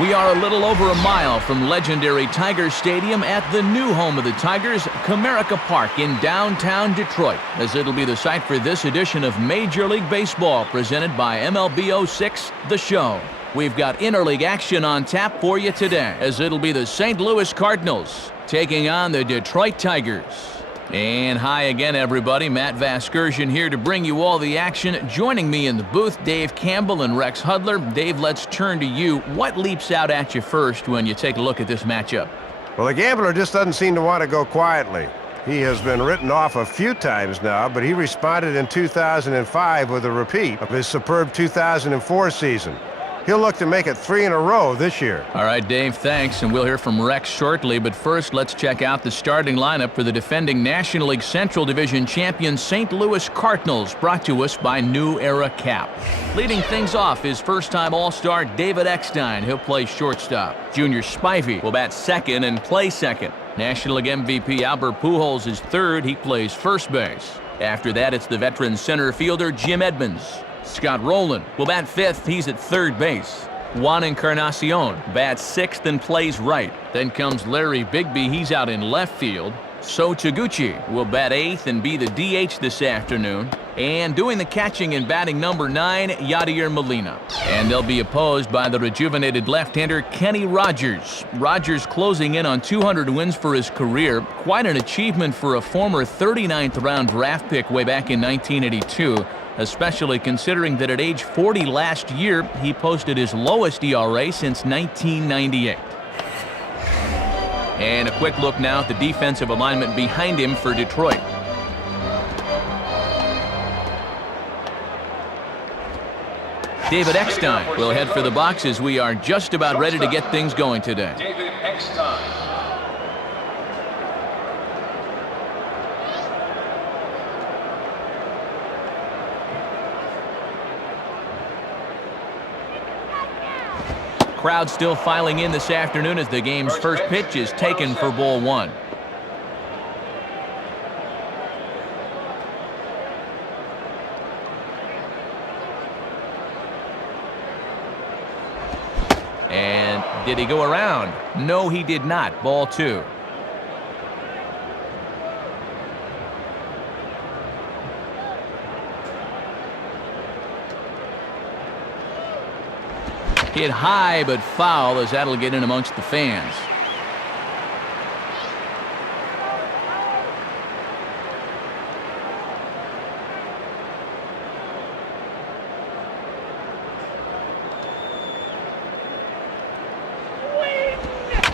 We are a little over a mile from legendary Tiger Stadium at the new home of the Tigers, Comerica Park in downtown Detroit, as it'll be the site for this edition of Major League Baseball presented by MLB 06, The Show. We've got interleague action on tap for you today, as it'll be the St. Louis Cardinals taking on the Detroit Tigers. And hi again, everybody. Matt Vasgersian here to bring you all the action. Joining me in the booth, Dave Campbell and Rex Hudler. Dave, let's turn to you. What leaps out at you first when you take a look at this matchup? Well, the gambler just doesn't seem to want to go quietly. He has been written off a few times now, but he responded in 2005 with a repeat of his superb 2004 season. He'll look to make it 3 in a row this year. All right, Dave, thanks, and we'll hear from Rex shortly. But first, let's check out the starting lineup for the defending National League Central Division champion St. Louis Cardinals, brought to us by New Era Cap. Leading things off is first-time All-Star David Eckstein. He'll play shortstop. Junior Spivey will bat second and play second. National League MVP Albert Pujols is third. He plays first base. After that, it's the veteran center fielder Jim Edmonds. Scott Rowland will bat fifth. He's at third base. Juan Encarnacion bats sixth and plays right. Then comes Larry Bigby. He's out in left field. So Taguchi will bat eighth and be the DH this afternoon. And doing the catching and batting number 9, Yadier Molina. And they'll be opposed by the rejuvenated left-hander Kenny Rogers. Rogers closing in on 200 wins for his career. Quite an achievement for a former 39th round draft pick way back in 1982. Especially considering that at age 40 last year, he posted his lowest ERA since 1998. And a quick look now at the defensive alignment behind him for Detroit. David Eckstein will head for the box as we are just about ready to get things going today. David Eckstein. Crowd still filing in this afternoon as the game's first pitch is taken for ball one. And did he go around? No, he did not. Ball two. Hit high but foul, as that'll get in amongst the fans.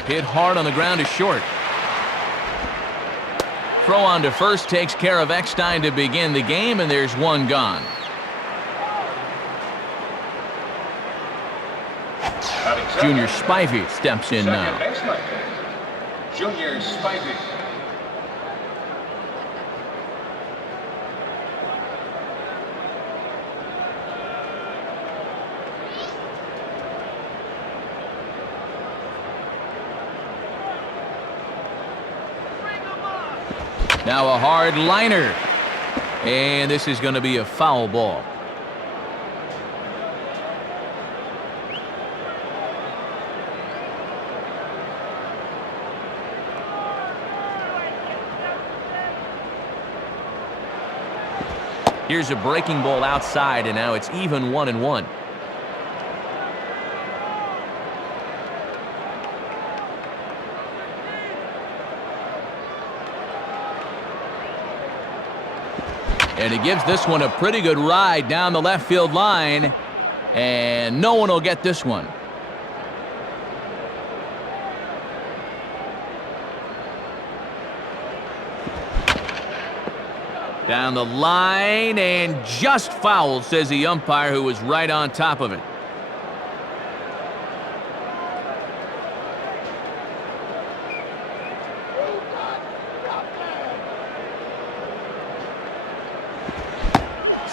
Hit hard on the ground is short. Throw on to first takes care of Eckstein to begin the game, and there's one gone. Batting Junior Spivey steps in now. Junior Spivey. Now a hard liner. And this is going to be a foul ball. Here's a breaking ball outside, and now it's even 1-1. And he gives this one a pretty good ride down the left field line, and no one will get this one. Down the line, and just foul, says the umpire, who was right on top of it.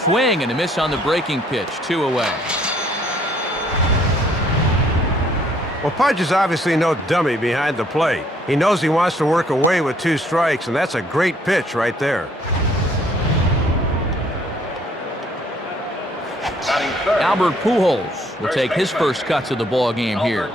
Swing and a miss on the breaking pitch. 2 away. Well, Pudge is obviously no dummy behind the plate. He knows he wants to work away with 2 strikes, and that's a great pitch right there. Albert Pujols will take his first cuts of the ball game here.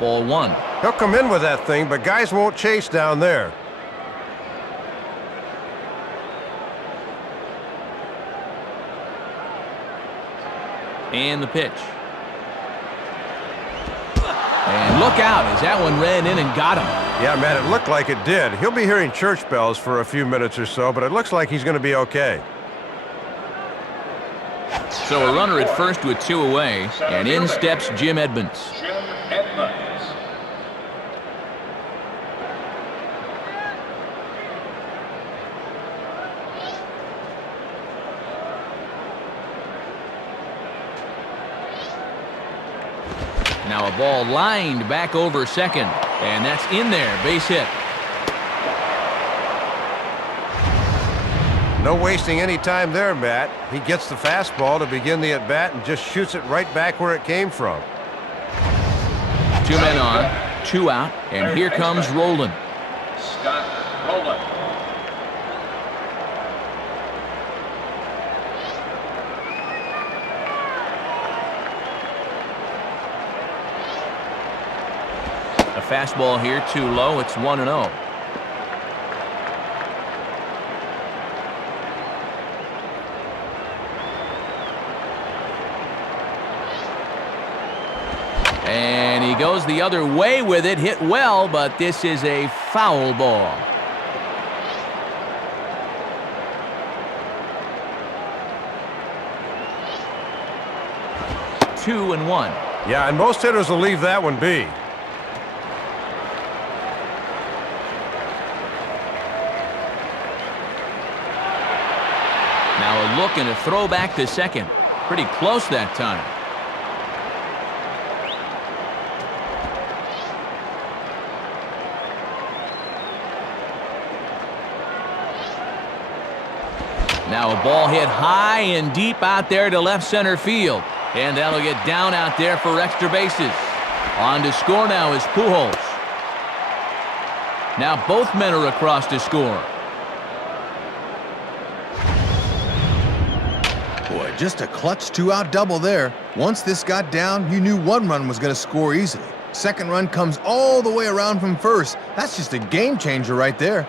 Ball 1. He'll come in with that thing, but guys won't chase down there. And the pitch. And look out as that one ran in and got him. Yeah, man, it looked like it did. He'll be hearing church bells for a few minutes or so, but it looks like he's going to be okay. So a runner at first with 2 away, and in steps Jim Edmonds. Now a ball lined back over second, and that's in there, base hit. No wasting any time there, Matt. He gets the fastball to begin the at-bat and just shoots it right back where it came from. 2 men on, 2 out, and here comes Rowland. Scott Rowland. A fastball here, too low. It's 1-0. And he goes the other way with it. Hit well, but this is a foul ball. Two and 1. Yeah, and most hitters will leave that one be. Now a look and a throw back to second. Pretty close that time. Now a ball hit high and deep out there to left center field. And that'll get down out there for extra bases. On to score now is Pujols. Now both men are across to score. Boy, just a clutch 2-out double there. Once this got down, you knew 1 run was going to score easily. Second run comes all the way around from first. That's just a game changer right there.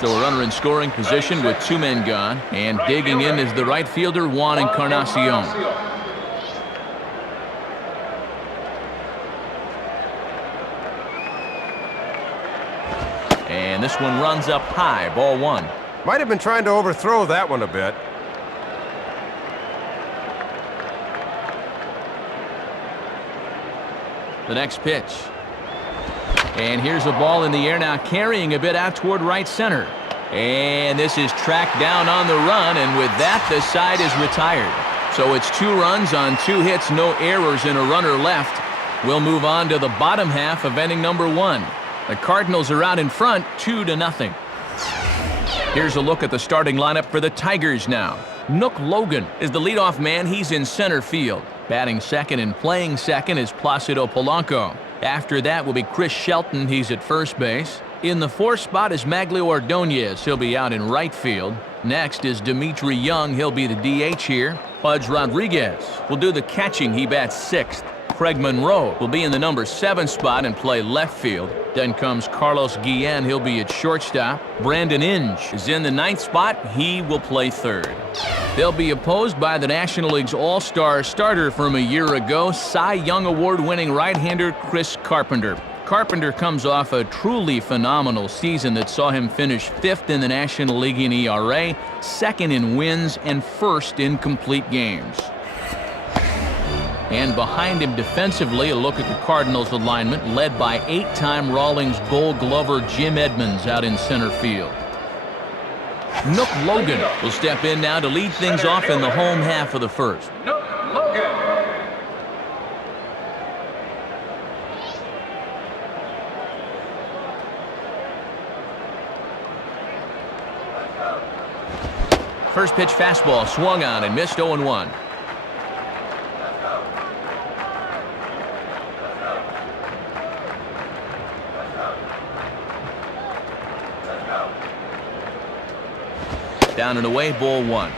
So a runner in scoring position with 2 men gone, and digging in is the right fielder Juan Encarnacion. And this one runs up high, ball 1. Might have been trying to overthrow that one a bit. The next pitch. And here's a ball in the air now, carrying a bit out toward right center. And this is tracked down on the run, and with that, the side is retired. So it's 2 runs on 2 hits, no errors, and a runner left. We'll move on to the bottom half of inning number 1. The Cardinals are out in front, 2-0. Here's a look at the starting lineup for the Tigers now. Nook Logan is the leadoff man. He's in center field. Batting second and playing second is Placido Polanco. After that will be Chris Shelton. He's at first base. In the 4th spot is Maglio Ordonez. He'll be out in right field. Next is Dimitri Young. He'll be the DH here. Pudge Rodriguez will do the catching. He bats 6th. Craig Monroe will be in the number 7 spot and play left field. Then comes Carlos Guillen. He'll be at shortstop. Brandon Inge is in the 9th spot. He will play 3rd. They'll be opposed by the National League's all-star starter from a year ago, Cy Young Award-winning right-hander Chris Carpenter. Carpenter comes off a truly phenomenal season that saw him finish 5th in the National League in ERA, 2nd in wins, and 1st in complete games. And behind him defensively, a look at the Cardinals alignment, led by 8-time Rawlings Gold Glover Jim Edmonds out in center field. Nook Logan will step in now to lead things off in the home half of the 1st. Nook Logan. First pitch fastball swung on and missed 0-1. Down and away, ball 1.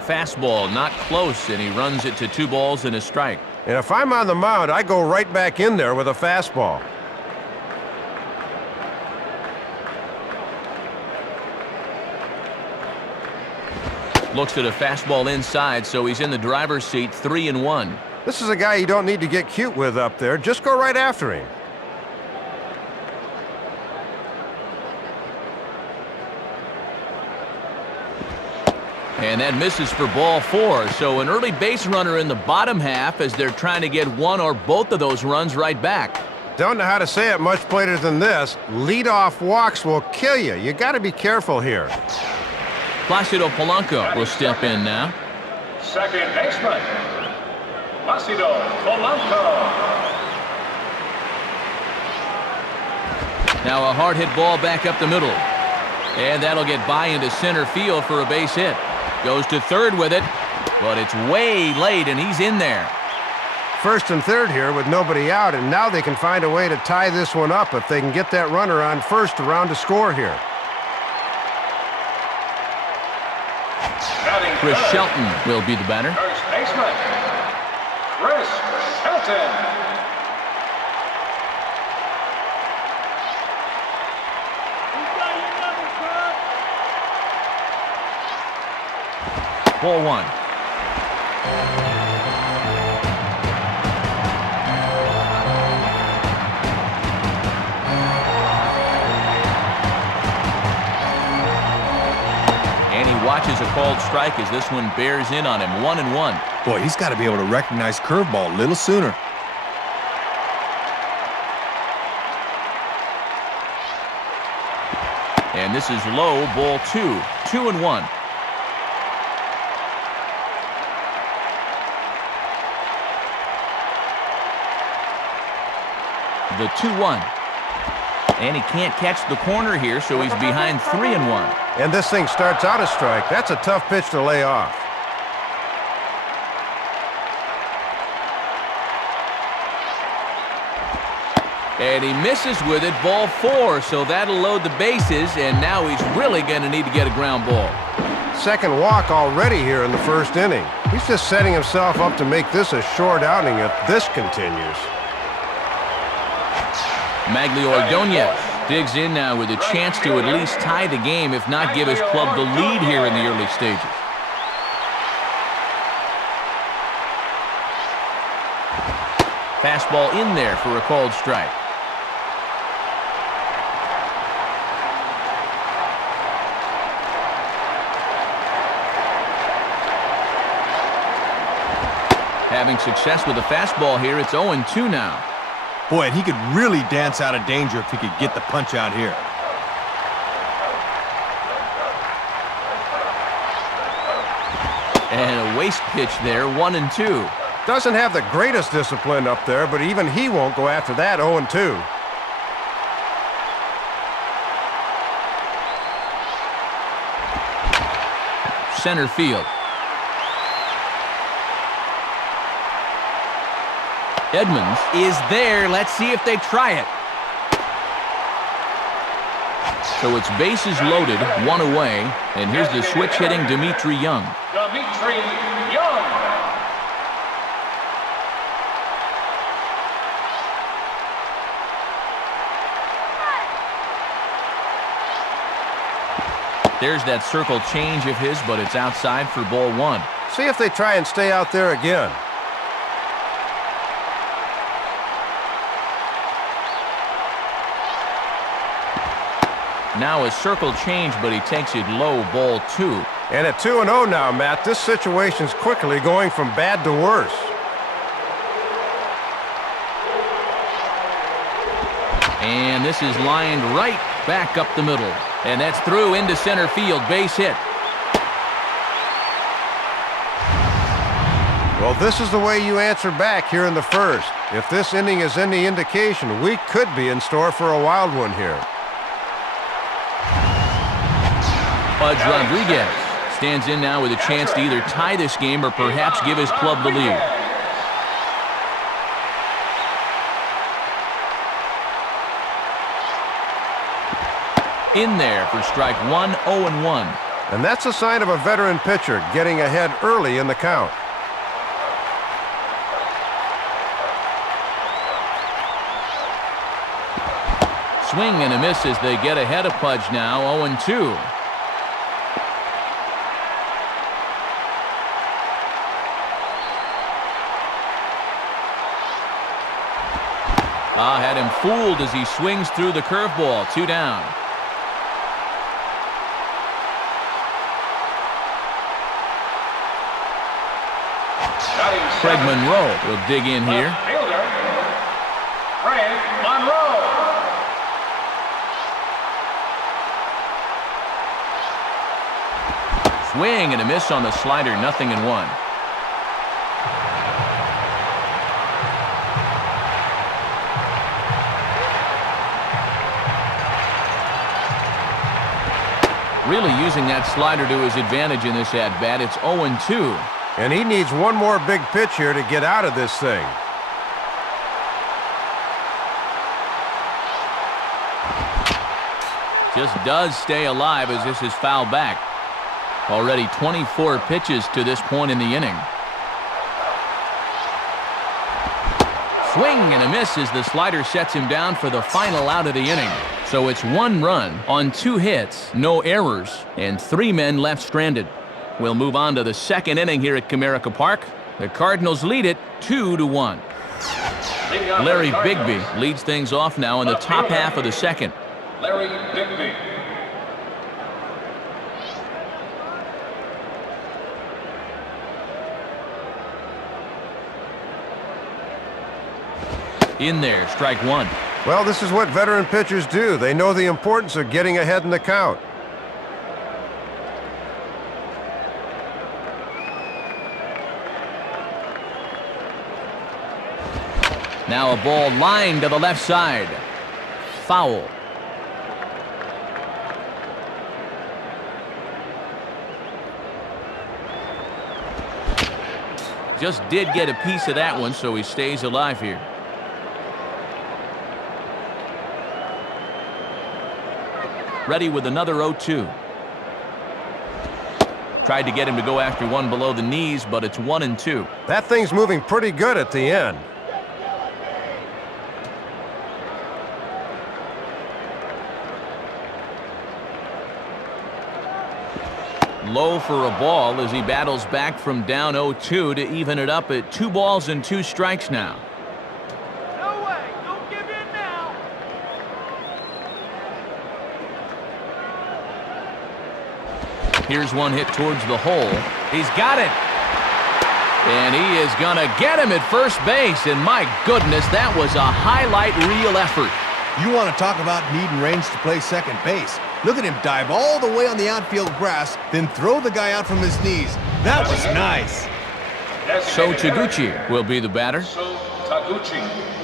Fastball not close, and he runs it to 2 balls and a strike. And if I'm on the mound, I go right back in there with a fastball. Looks at a fastball inside, so he's in the driver's seat, 3-1. This is a guy you don't need to get cute with up there. Just go right after him. And that misses for ball 4. So an early base runner in the bottom half as they're trying to get one or both of those runs right back. Don't know how to say it much plainer than this. Leadoff walks will kill you. You got to be careful here. Placido Polanco will step in now. Second baseman, Placido Polanco. Now a hard hit ball back up the middle. And that'll get by into center field for a base hit. Goes to 3rd with it, but it's way late and he's in there. 1st and 3rd here with nobody out, and now they can find a way to tie this one up if they can get that runner on first to round a score here. Chris Shelton will be the batter. First baseman, Chris Shelton. Ball 1. And he watches a called strike as this one bears in on him, 1-1. Boy, he's got to be able to recognize curveball a little sooner. And this is low, ball 2, 2-1. The 2-1. And he can't catch the corner here, so he's behind 3-1. And this thing starts out a strike. That's a tough pitch to lay off. And he misses with it, ball 4, so that'll load the bases, and now he's really going to need to get a ground ball. Second walk already here in the 1st inning. He's just setting himself up to make this a short outing if this continues. Maglio Ordonez digs in now with a chance to at least tie the game, if not give his club the lead here in the early stages. Fastball in there for a called strike. having success with the fastball here. It's 0-2 now. Boy, and he could really dance out of danger if he could get the punch out here. And a waste pitch there, 1-2. Doesn't have the greatest discipline up there, but even he won't go after that 0-2. Center field. Edmonds is there. Let's see if they try it. So it's bases loaded, one away, and here's the switch hitting Dimitri Young. Dimitri Young. There's that circle change of his, but it's outside for ball one. See if they try and stay out there again. Now a circle change, but he takes it low, ball two. And at 2-0 now, Matt, this situation's quickly going from bad to worse. And this is lined right back up the middle. And that's through into center field, base hit. Well, this is the way you answer back here in the first. If this inning is any indication, we could be in store for a wild one here. Pudge Rodriguez stands in now with a chance to either tie this game or perhaps give his club the lead. In there for strike one, 0-1. And that's a sign of a veteran pitcher getting ahead early in the count. Swing and a miss as they get ahead of Pudge now, 0-2. Had him fooled as he swings through the curveball. 2 down. Craig Monroe will dig in here. Fielder, Craig Monroe. Swing and a miss on the slider, 0-1. Really using that slider to his advantage in this at-bat. It's 0-2. And he needs one more big pitch here to get out of this thing. Just does stay alive as this is fouled back. Already 24 pitches to this point in the inning. Swing and a miss as the slider sets him down for the final out of the inning. So it's 1 run on 2 hits, no errors, and 3 men left stranded. We'll move on to the second inning here at Comerica Park. The Cardinals lead it 2-1. Larry Bigby leads things off now in the top half of the second. Larry Bigby. In there, strike one. Well, this is what veteran pitchers do. They know the importance of getting ahead in the count. Now a ball lined to the left side. Foul. Just did get a piece of that one, so he stays alive here. Ready with another 0-2. Tried to get him to go after one below the knees, but it's 1-2. That thing's moving pretty good at the end. Low for a ball as he battles back from down 0-2 to even it up at 2 balls and 2 strikes now. No way! Don't give in now! Here's one hit towards the hole. He's got it. And he is going to get him at first base. And my goodness, that was a highlight reel effort. You want to talk about needing range to play second base. Look at him dive all the way on the outfield grass, then throw the guy out from his knees. That was nice. So Taguchi will be the batter. So Taguchi.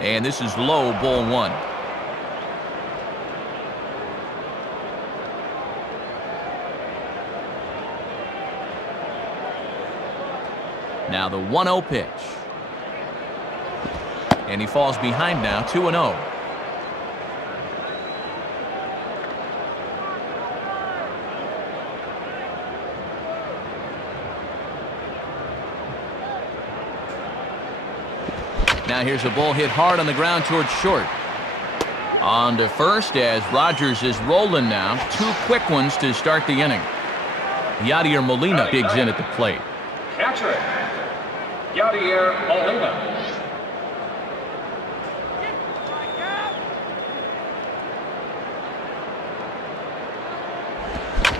And this is low, ball one. Now the 1-0 pitch. And he falls behind now, 2-0. Now here's a ball hit hard on the ground towards short. On to first as Rogers is rolling now. Two quick ones to start the inning. Yadier Molina digs in at the plate. Catcher, Yadier Molina.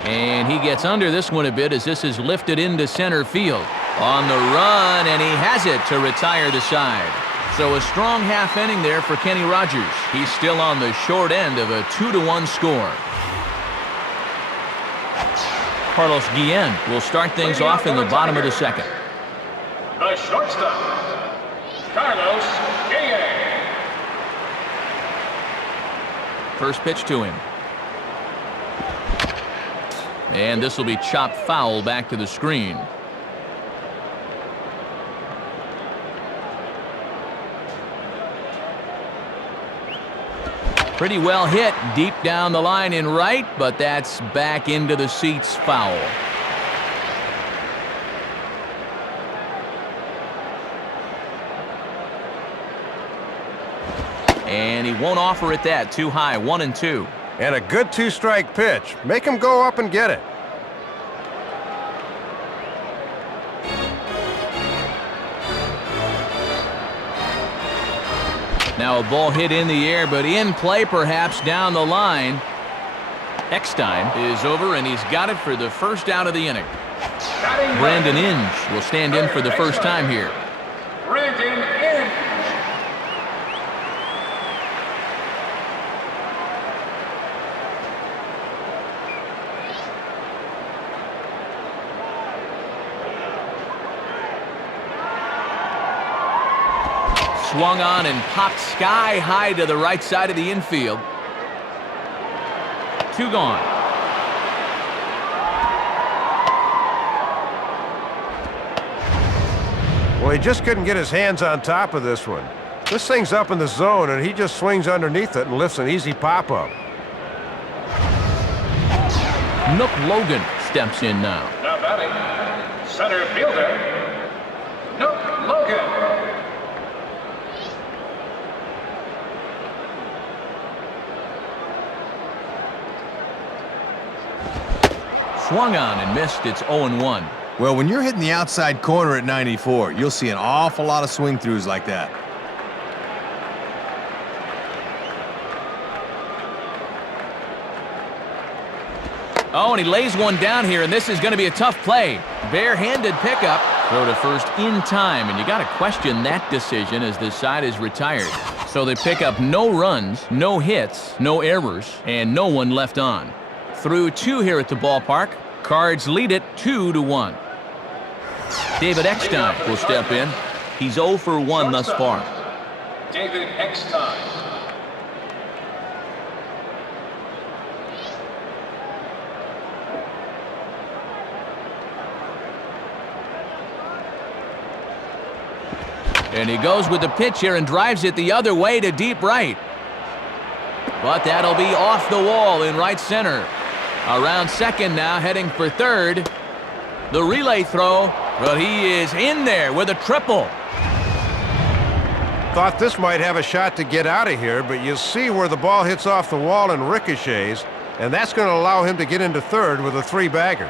And he gets under this one a bit as this is lifted into center field. On the run, and he has it to retire the side. So a strong half inning there for Kenny Rogers. He's still on the short end of a 2-1 score. Carlos Guillen will start things off in the bottom of the second. The shortstop, Carlos Guillen. First pitch to him. And this will be chopped foul back to the screen. Pretty well hit deep down the line in right, but that's back into the seats, foul. And he won't offer it that. Too high, 1-2. And a good two-strike pitch. Make him go up and get it. Now a ball hit in the air, but in play perhaps down the line. Eckstein is over, and he's got it for the first out of the inning. Brandon Inge will stand in for the first time here. Brandon Inge. Swung on and popped sky high to the right side of the infield. Two gone. Well, he just couldn't get his hands on top of this one. This thing's up in the zone, and he just swings underneath it and lifts an easy pop-up. Nook Logan steps in now. Now batting, center fielder, Nook Logan. Swung on and missed. It's 0-1. Well, when you're hitting the outside corner at 94, you'll see an awful lot of swing-throughs like that. Oh, and he lays one down here, and this is going to be a tough play. Bare-handed pickup. Throw to first in time, and you got to question that decision as this side is retired. So they pick up no runs, no hits, no errors, and no one left on. Through two here at the ballpark. Cards lead it 2-1. David Eckstein will step in. He's 0 for 1 thus far. David Eckstein. And he goes with the pitch here and drives it the other way to deep right. But that'll be off the wall in right center. Around second now, heading for third. The relay throw, but he is in there with a triple. Thought this might have a shot to get out of here, but you see where the ball hits off the wall and ricochets, and that's going to allow him to get into third with a three-bagger.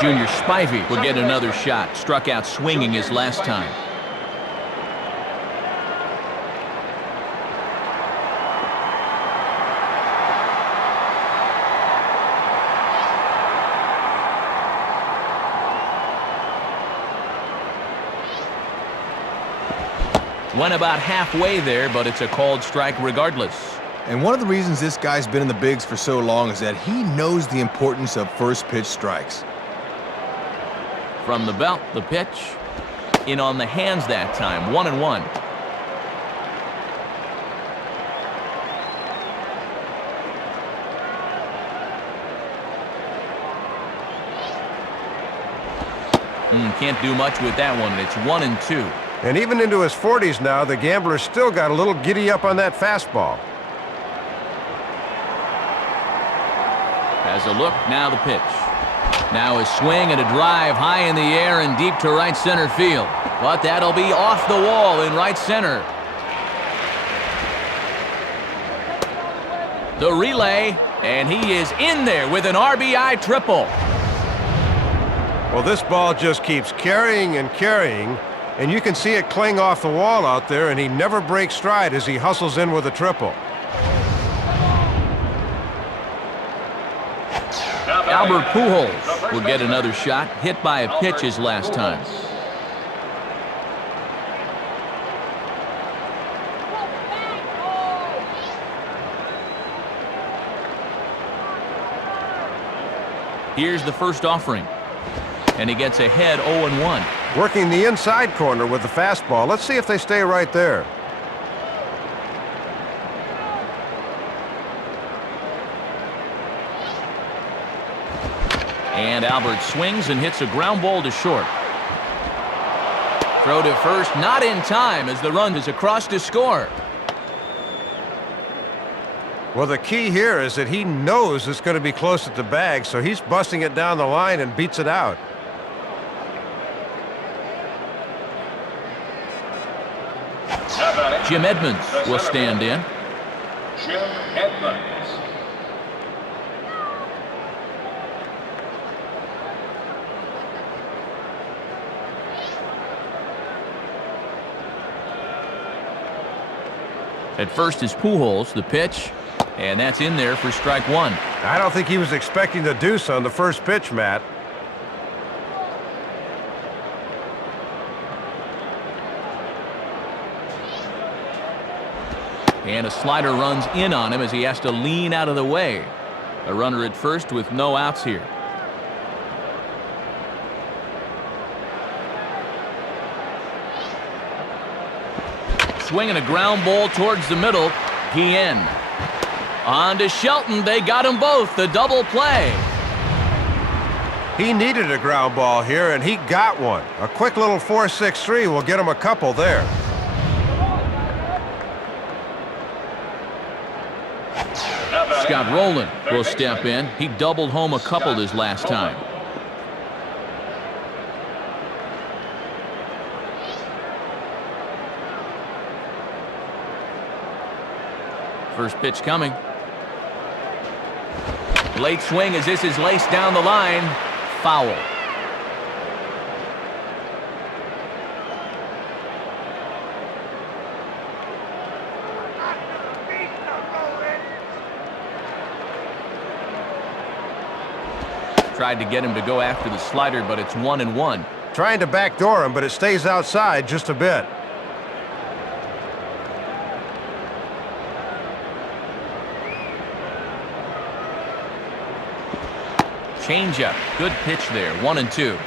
Junior Spivey will get another shot. Struck out swinging his last time. Went about halfway there, but it's a called strike regardless. And one of the reasons this guy's been in the bigs for so long is that he knows the importance of first pitch strikes. From the belt, the pitch. In on the hands that time, 1-1. Can't do much with that one, and it's 1-2. And even into his 40s now, the gambler still got a little giddy up on that fastball. Has a look, now the pitch. Now a swing and a drive high in the air and deep to right center field. But that'll be off the wall in right center. The relay, and he is in there with an RBI triple. Well, this ball just keeps carrying and carrying, and you can see it cling off the wall out there, and he never breaks stride as he hustles in with a triple. Albert Pujols will get another shot, hit by a pitch his last time. Here's the first offering, and he gets ahead 0-1. Working the inside corner with the fastball. Let's see if they stay right there. And Albert swings and hits a ground ball to short. Throw to first, not in time as the run is across to score. Well, the key here is that he knows it's going to be close at the bag, so he's busting it down the line and beats it out. Jim Edmonds will stand in. Jim Edmonds. At first is Pujols, the pitch, and that's in there for strike one. I don't think he was expecting the deuce on the first pitch, Matt. And a slider runs in on him as he has to lean out of the way. A runner at first with no outs here. Swinging a ground ball towards the middle. Guillen. On to Shelton. They got them both. The double play. He needed a ground ball here, and he got one. A quick little 4-6-3 will get him a couple there. Scott Rowland will step in. He doubled home a couple his last time. First pitch coming. Late swing as this is laced down the line. Foul. Tried to get him to go after the slider, but it's 1-1. Trying to backdoor him, but it stays outside just a bit. Changeup. Good pitch there. 1-2.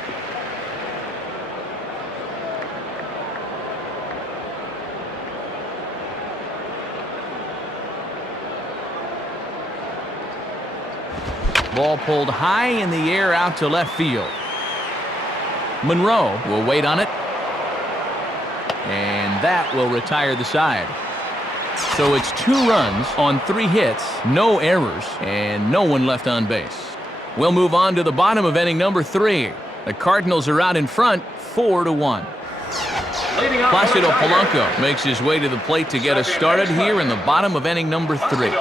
Ball pulled high in the air out to left field. Monroe will wait on it. And that will retire the side. So it's 2 runs on 3 hits, no errors, and no one left on base. We'll move on to the bottom of inning number 3. The Cardinals are out in front, 4-1. Placido Polanco makes his way to the plate to get us started here in the bottom of inning number 3.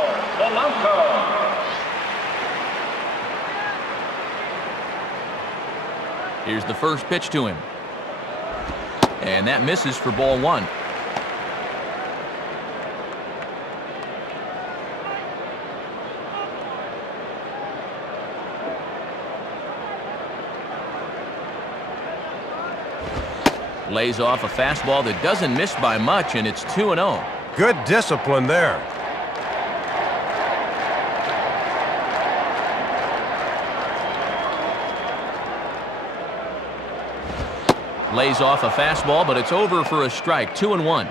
Here's the first pitch to him. And that misses for ball one. Lays off a fastball that doesn't miss by much, and it's 2-0. Good discipline there. Lays off a fastball, but it's over for a strike. 2-1.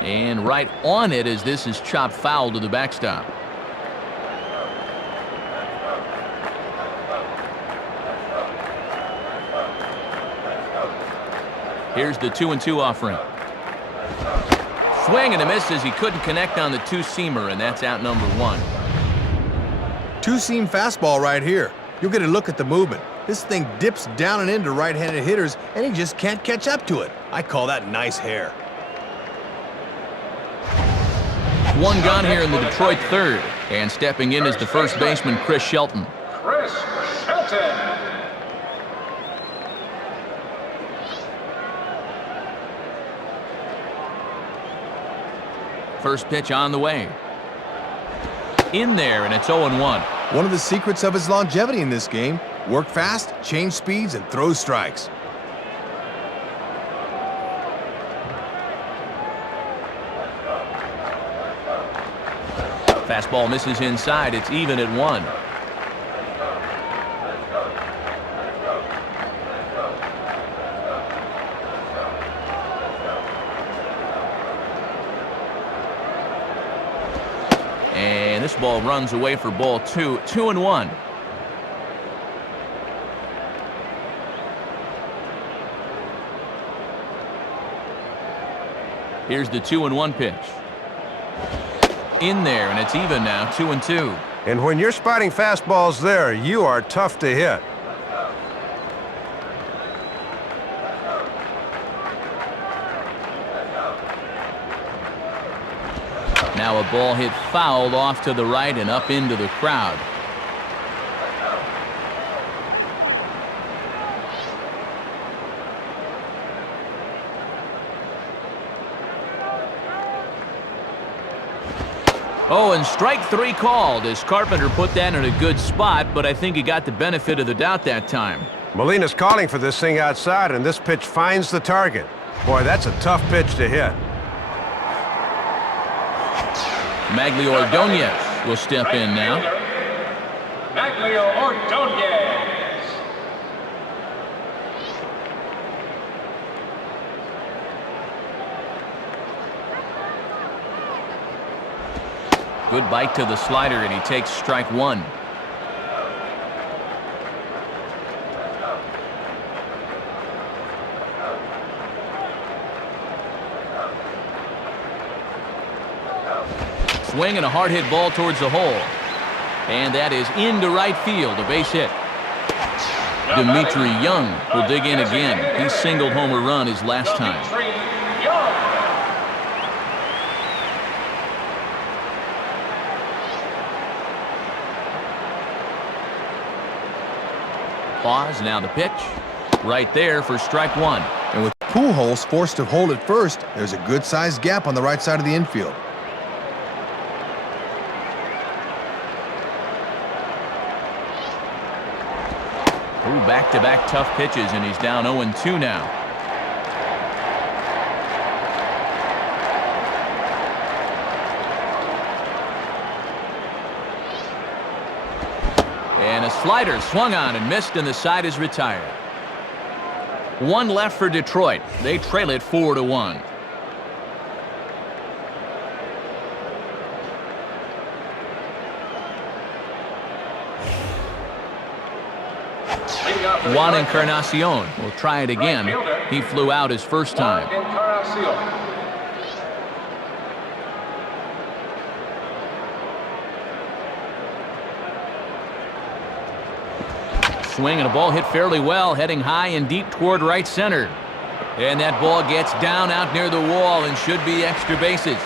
And right on it as this is chopped foul to the backstop. Here's the 2-2 offering. Swing and a miss as he couldn't connect on the two-seamer, and that's out number one. Two-seam fastball right here. You'll get a look at the movement. This thing dips down and into right-handed hitters, and he just can't catch up to it. I call that nice hair. One gone here in the Detroit third. And stepping in is the first baseman, Chris Shelton. Chris Shelton. First pitch on the way. In there, and it's 0-1. One of the secrets of his longevity in this game: work fast, change speeds, and throw strikes. Fastball misses inside. It's even at 1. And this ball runs away for ball 2. 2-1. Here's the 2-1 pitch. In there, and it's even now, 2-2. And when you're spotting fastballs there, you are tough to hit. Now a ball hit foul off to the right and up into the crowd. Oh, and strike 3 called as Carpenter put that in a good spot, but I think he got the benefit of the doubt that time. Molina's calling for this thing outside, and this pitch finds the target. Boy, that's a tough pitch to hit. Maglio Ordonez will step in now. Maglio Ordonez. Good bite to the slider, and he takes strike 1. Swing and a hard hit ball towards the hole. And that is into right field, a base hit. Dimitri Young will dig in again. He singled home a run his last time. Pause, now the pitch. Right there for strike 1. And with Pujols forced to hold at first, there's a good-sized gap on the right side of the infield. Ooh, back-to-back tough pitches, and he's down 0-2 now. And a slider swung on and missed, and the side is retired. 1 left for Detroit. They trail it 4-1. Juan Encarnacion will try it again. He flew out his first time. Swing and a ball hit fairly well, heading high and deep toward right center. And that ball gets down out near the wall and should be extra bases.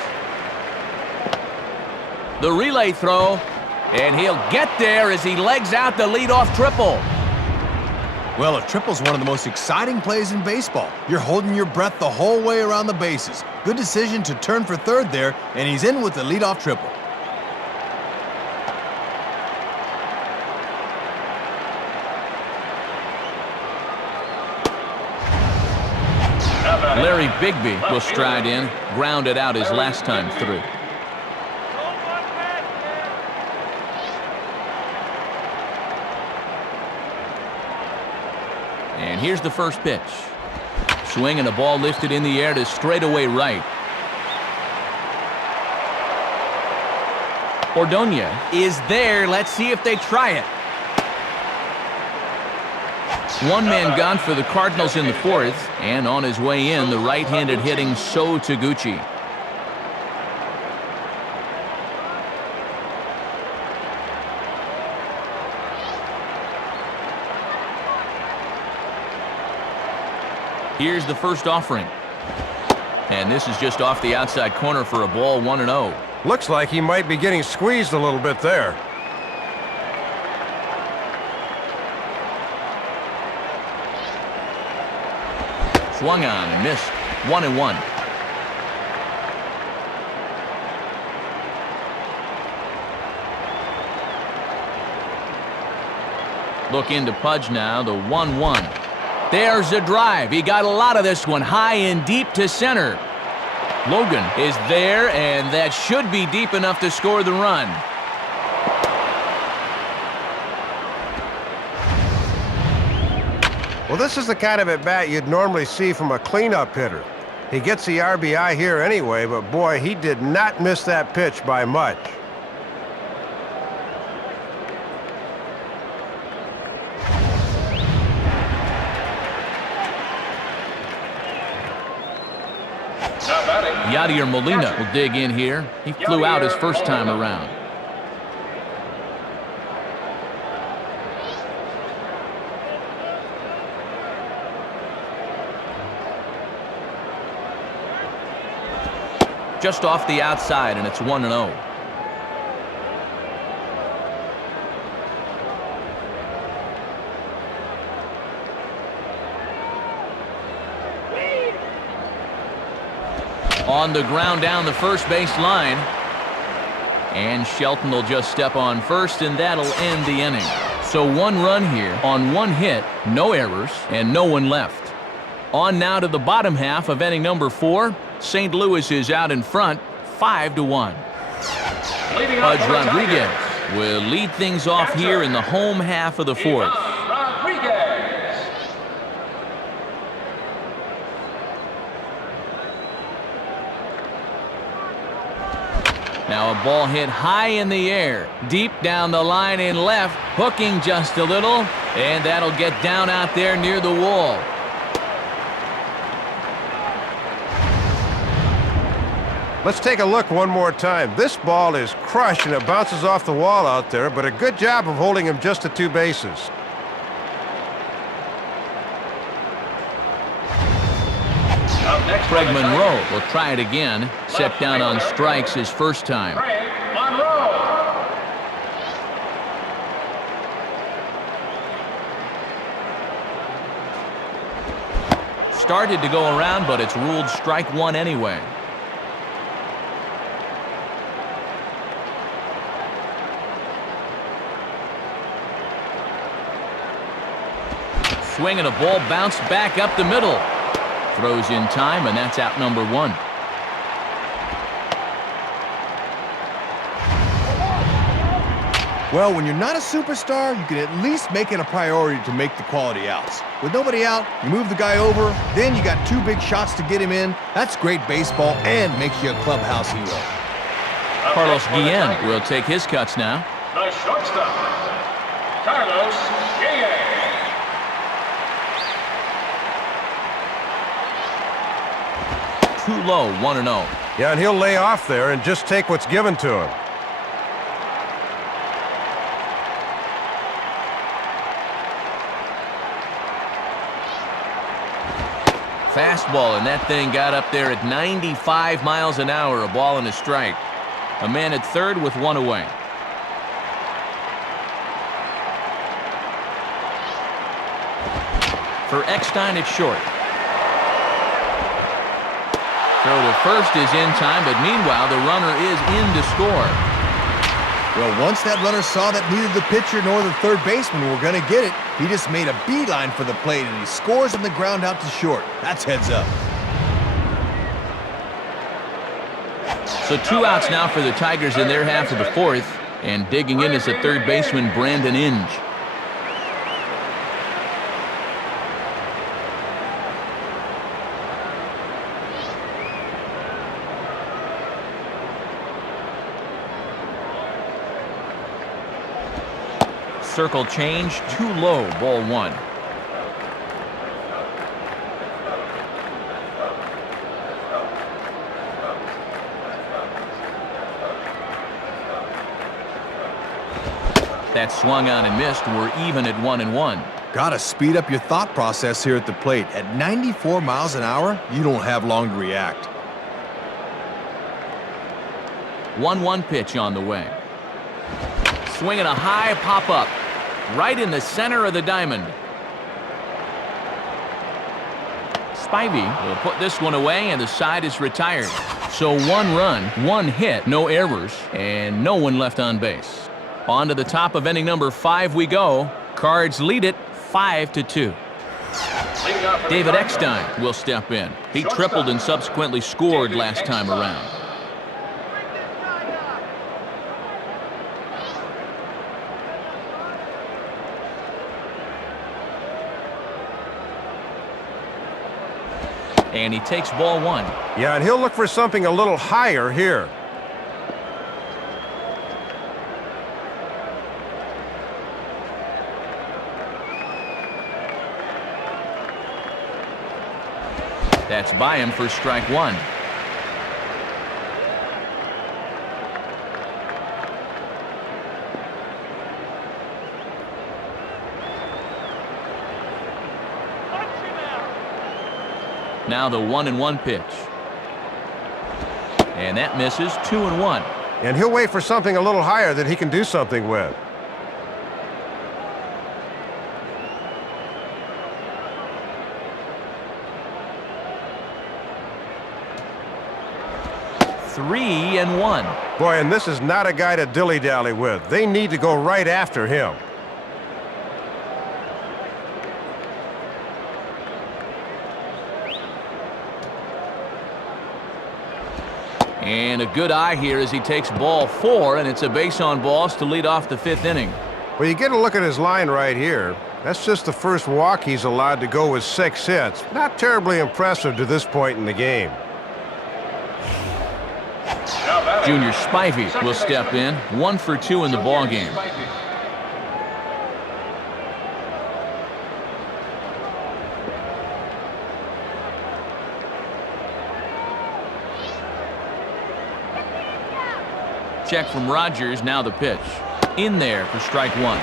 The relay throw, and he'll get there as he legs out the leadoff triple. Well, a triple's one of the most exciting plays in baseball. You're holding your breath the whole way around the bases. Good decision to turn for third there, and he's in with the leadoff triple. Larry Bigby will stride in, grounded out his last time through. And here's the first pitch. Swing and a ball lifted in the air to straightaway right. Ordonez is there. Let's see if they try it. One man gone for the Cardinals in the fourth, and on his way in, the right-handed hitting Sho Taguchi. Here's the first offering. And this is just off the outside corner for a ball, 1-0. Looks like he might be getting squeezed a little bit there. Swung on and missed. 1-1. Look into Pudge now, the 1-1. There's a drive. He got a lot of this one, high and deep to center. Logan is there, and that should be deep enough to score the run. Well, this is the kind of at-bat you'd normally see from a cleanup hitter. He gets the RBI here anyway, but boy, he did not miss that pitch by much. Yadier Molina will dig in here. He flew out his first time around. Just off the outside, and it's 1-0. On the ground down the first base line. And Shelton will just step on first, and that'll end the inning. So one run here on one hit, no errors, and no one left. On now to the bottom half of inning number 4. St. Louis is out in front, 5-1. Pudge Rodriguez will lead things off here in the home half of the fourth. Now a ball hit high in the air, deep down the line in left, hooking just a little, and that'll get down out there near the wall. Let's take a look one more time. This ball is crushed and it bounces off the wall out there, but a good job of holding him just to 2 bases. Craig Monroe will try it again. Set down on strikes his first time. Started to go around, but it's ruled strike 1 anyway. Swing and a ball bounced back up the middle. Throws in time, and that's out number 1. Well, when you're not a superstar, you can at least make it a priority to make the quality outs. With nobody out, you move the guy over, then you got 2 big shots to get him in. That's great baseball and makes you a clubhouse hero. Carlos Guillen will take his cuts now. The shortstop, Carlos Guillen. Too low, 1-0. Yeah, and he'll lay off there and just take what's given to him. Fastball, and that thing got up there at 95 miles an hour, a ball and a strike. A man at third with one away. For Eckstein at short. Throw to first is in time, but meanwhile the runner is in to score. Well, once that runner saw that neither the pitcher nor the third baseman were going to get it, he just made a beeline for the plate, and he scores on the ground out to short. That's heads up. So 2 outs now for the Tigers in their half of the fourth, and digging in is the third baseman, Brandon Inge. Circle change, too low, ball one. That swung on and missed. We're even at 1-1. Gotta speed up your thought process here at the plate. At 94 miles an hour, you don't have long to react. 1-1 pitch on the way. Swinging a high pop-up. Right in the center of the diamond. Spivey will put this one away, and the side is retired. So 1 run, 1 hit, no errors, and no one left on base. On to the top of inning number 5 we go. Cards lead it 5-2. David Eckstein will step in. He tripled and subsequently scored last time around. And he takes ball 1. Yeah, and he'll look for something a little higher here. That's by him for strike 1. Now the 1-1 pitch. And that misses. 2-1. And he'll wait for something a little higher that he can do something with. Three and 1. Boy, and this is not a guy to dilly-dally with. They need to go right after him. And a good eye here as he takes ball 4, and it's a base on balls to lead off the 5th inning. Well, you get a look at his line right here. That's just the first walk he's allowed to go with 6 hits. Not terribly impressive to this point in the game. Junior Spivey will step in. 1 for 2 in the ball game. Check from Rogers, now the pitch. In there for strike 1.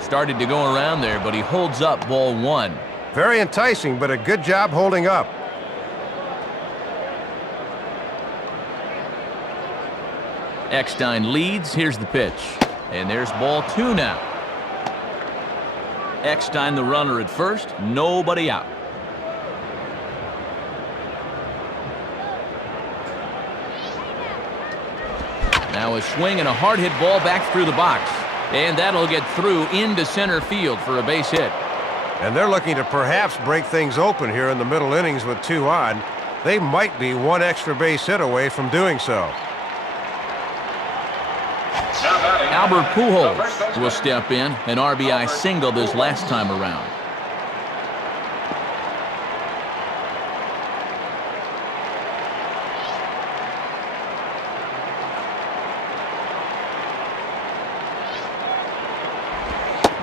Started to go around there, but he holds up ball 1. Very enticing, but a good job holding up. Eckstein leads. Here's the pitch. And there's ball 2 now. Eckstein the runner at first, nobody out. Now a swing and a hard hit ball back through the box. And that'll get through into center field for a base hit. And they're looking to perhaps break things open here in the middle innings with 2 on. They might be 1 extra base hit away from doing so. Albert Pujols will step in, an RBI single this last time around.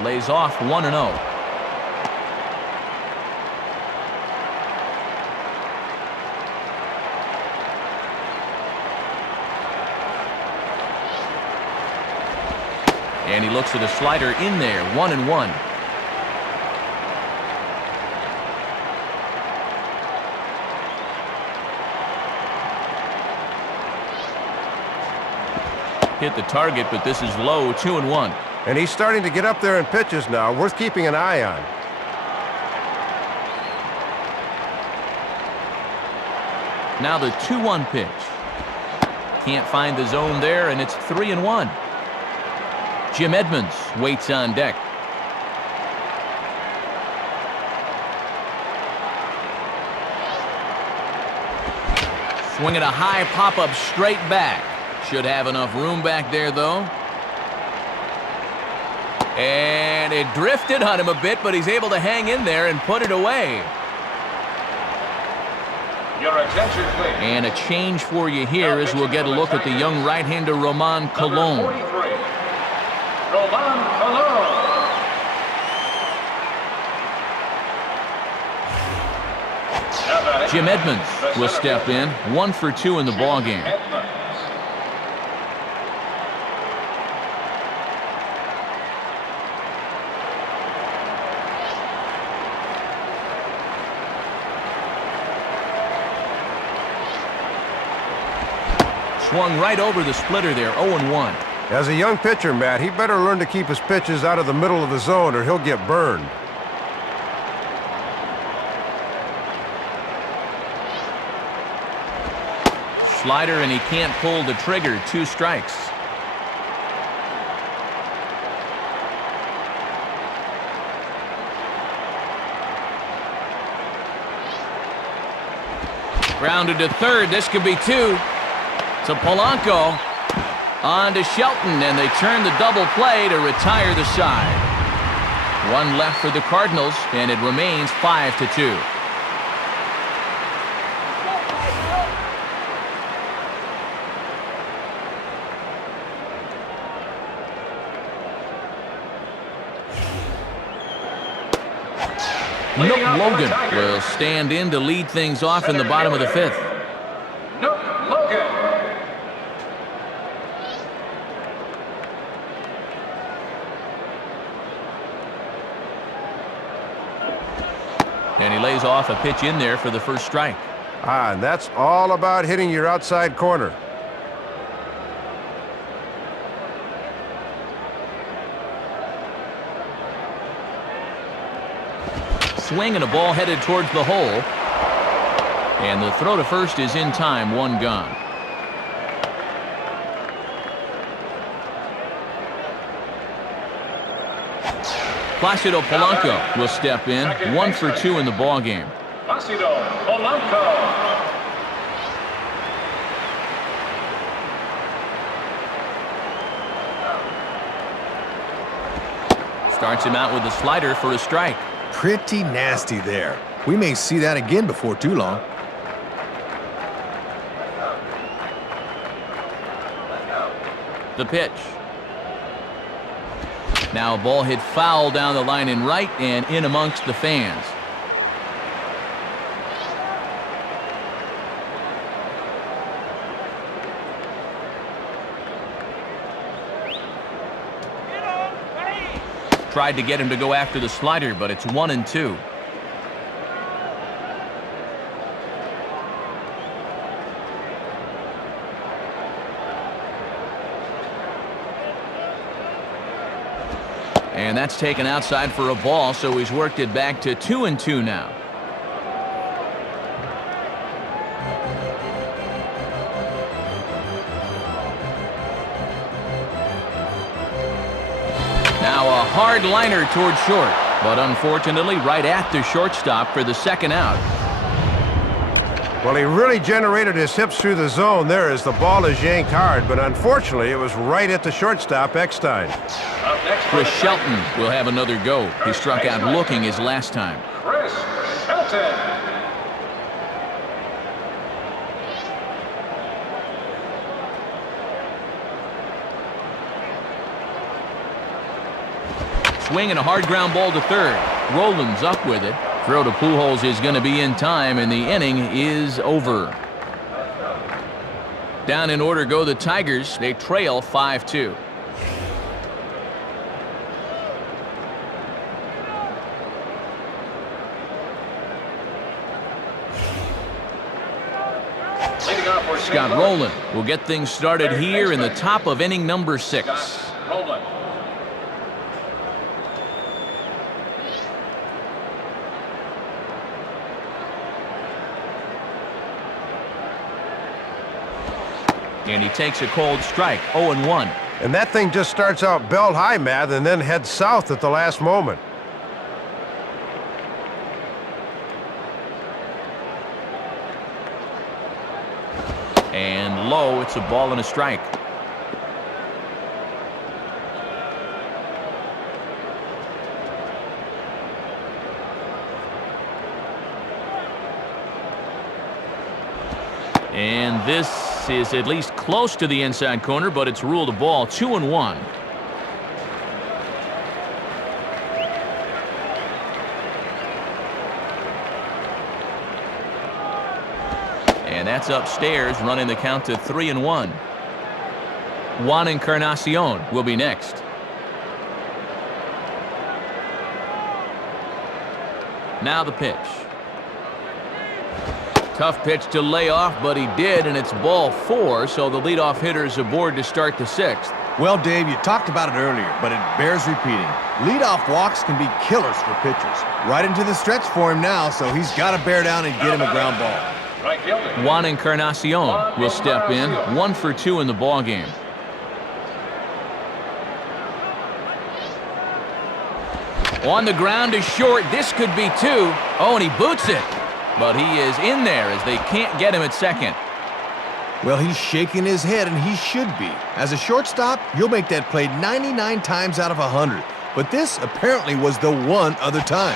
Lays off 1-0. And he looks at a slider in there, 1-1. Hit the target, but this is low, 2-1. And he's starting to get up there in pitches now, worth keeping an eye on. Now the 2-1 pitch. Can't find the zone there, and it's 3-1. Jim Edmonds waits on deck. Swinging a high pop-up straight back. Should have enough room back there, though. And it drifted on him a bit, but he's able to hang in there and put it away. Your attention, please. And a change for you here as we'll get a look at the young right-hander Roman Colon. Number 43, Roman Colon. Jim Edmonds will step in, 1 for 2 in the ballgame. Swung right over the splitter there, 0-1. As a young pitcher, Matt, he better learn to keep his pitches out of the middle of the zone or he'll get burned. Slider, and he can't pull the trigger, 2 strikes. Grounded to third. This could be 2. To Polanco. On to Shelton, and they turn the double play to retire the side. 1 left for the Cardinals, and it remains 5-2. Nook Logan will stand in to lead things off in the bottom of the 5th. Nook Logan. And he lays off a pitch in there for the first strike. And that's all about hitting your outside corner. Swing and a ball headed towards the hole. And the throw to first is in time, 1 gone. Placido Polanco will step in, 1 for 2 in the ballgame. Placido Polanco. Starts him out with a slider for a strike. Pretty nasty there. We may see that again before too long. The pitch. Now a ball hit foul down the line in right and in amongst the fans. Tried to get him to go after the slider, but it's 1-2. And that's taken outside for a ball, so he's worked it back to 2-2 now. Now a hard liner toward short, but unfortunately right at the shortstop for the second out. Well, he really generated his hips through the zone there as the ball is yanked hard, but unfortunately it was right at the shortstop, Eckstein. Chris Shelton will have another go. He struck out looking his last time. Chris Shelton. Swing and a hard ground ball to third. Roland's up with it. Throw to Pujols is going to be in time, and the inning is over. Down in order go the Tigers. They trail 5-2. for Scott St. Louis. Rowland will get things started here in the top of inning number 6. Scott Rowland. And he takes a cold strike, 0-1. And that thing just starts out belt high, Matt, and then heads south at the last moment. And low, it's a ball and a strike. And this is at least close to the inside corner, but it's ruled a ball, 2-1. And that's upstairs, running the count to 3-1. Juan Encarnacion will be next. Now the pitch. Tough pitch to lay off, but he did, and it's ball 4, so the leadoff hitter is aboard to start the 6th. Well, Dave, you talked about it earlier, but it bears repeating. Leadoff walks can be killers for pitchers. Right into the stretch for him now, so he's got to bear down and get him a ground ball. Right fielder. Juan Encarnacion will step in, 1 for 2 in the ball game. On the ground is short. This could be 2. Oh, and he boots it. But he is in there as they can't get him at second. Well, he's shaking his head, and he should be. As a shortstop, you'll make that play 99 times out of 100. But this apparently was the one other time.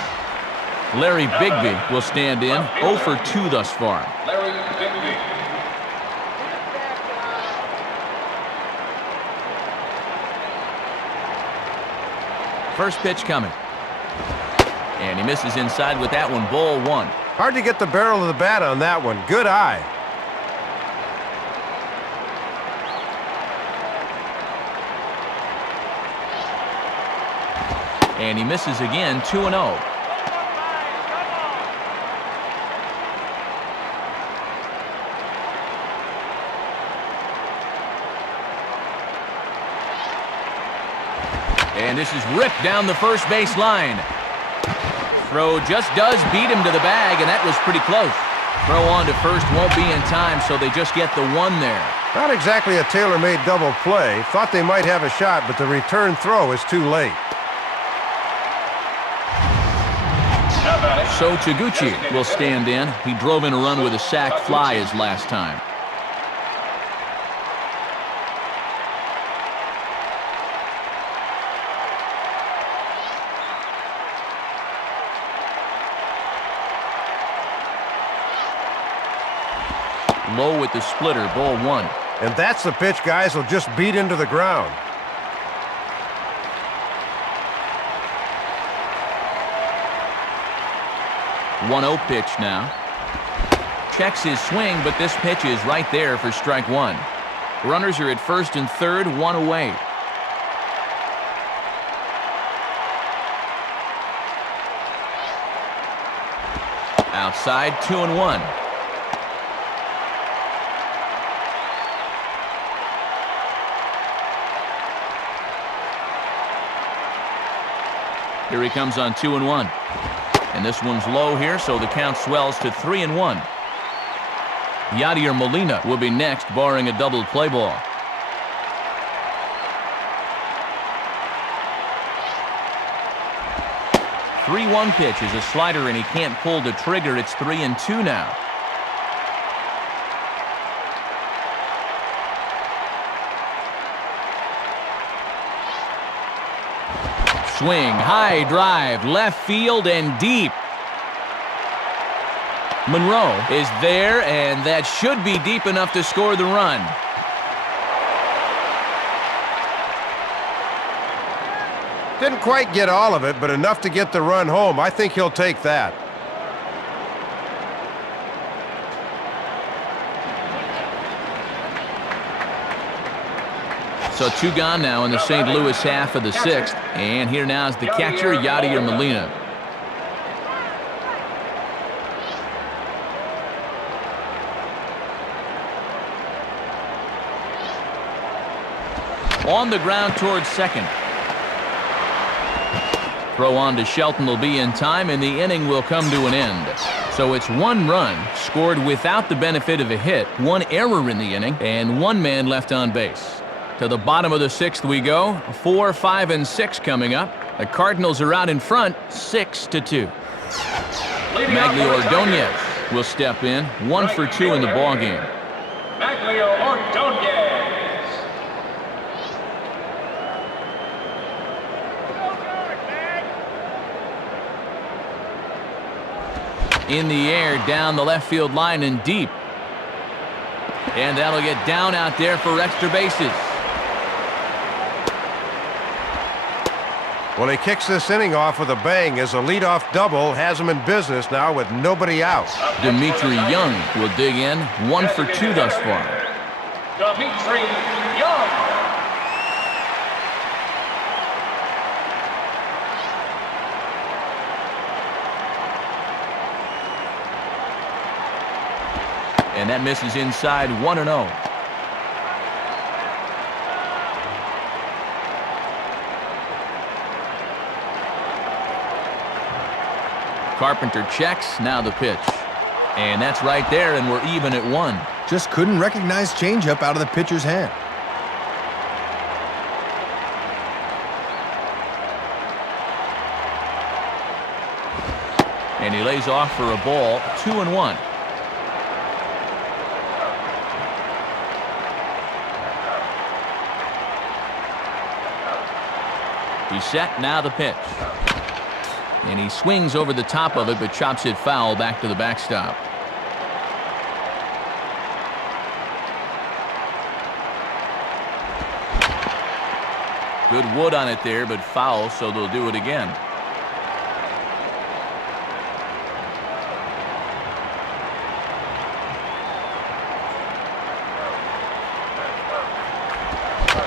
Larry Bigby will stand in, 0 for 2 thus far. Larry Bigby. First pitch coming. And he misses inside with that one, ball 1. Hard to get the barrel of the bat on that one. Good eye. And he misses again, 2-0. And this is ripped down the first base line. Throw just does beat him to the bag, and that was pretty close. Throw on to first won't be in time, so they just get the 1 there. Not exactly a tailor-made double play. Thought they might have a shot, but the return throw is too late. So Taguchi will stand in. He drove in a run with a sac fly his last time. Low with the splitter, ball 1. And that's the pitch guys will just beat into the ground. One-0 pitch now. Checks his swing, but this pitch is right there for strike 1. Runners are at first and third, 1 away. Outside, 2-1. Here he comes on 2-1. And this one's low here, so the count swells to 3-1. Yadier Molina will be next, barring a double play ball. The 3-1 pitch is a slider, and he can't pull the trigger. It's 3-2 now. Swing, high drive, left field and deep. Monroe is there, and that should be deep enough to score the run. Didn't quite get all of it, but enough to get the run home. I think he'll take that. So 2 gone now in the St. Louis half of the 6th. And here now is the catcher, Yadier Molina. On the ground towards second. Throw on to Shelton will be in time, and the inning will come to an end. So it's 1 run scored without the benefit of a hit, 1 error in the inning, and 1 man left on base. To the bottom of the 6th we go. 4, 5, and 6 coming up. The Cardinals are out in front, 6-2. Maglio Ordonez will step in, 1 for 2 in the ballgame. Maglio Ordonez. In the air, down the left field line and deep. And that'll get down out there for extra bases. Well, he kicks this inning off with a bang as a leadoff double has him in business now with nobody out. Dimitri Young will dig in, 1 for 2 thus far. Dimitri Young. And that misses inside, 1-0. Carpenter checks, now the pitch. And that's right there, and we're even at 1. Just couldn't recognize changeup out of the pitcher's hand. And he lays off for a ball, 2-1. He's set, now the pitch. And he swings over the top of it, but chops it foul back to the backstop. Good wood on it there, but foul, so they'll do it again.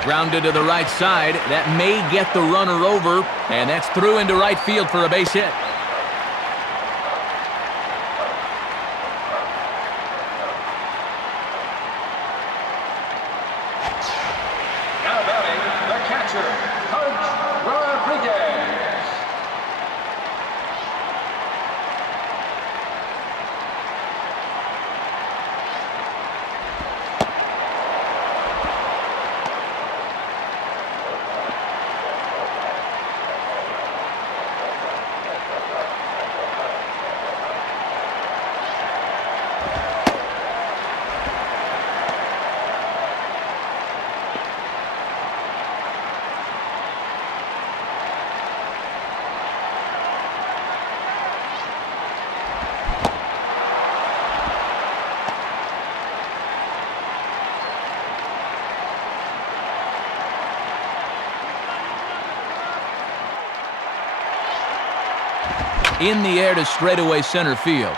Grounded to the right side. That may get the runner over, and that's through into right field for a base hit. Now batting, the catcher, Coach Rodriguez. In the air to straightaway center field.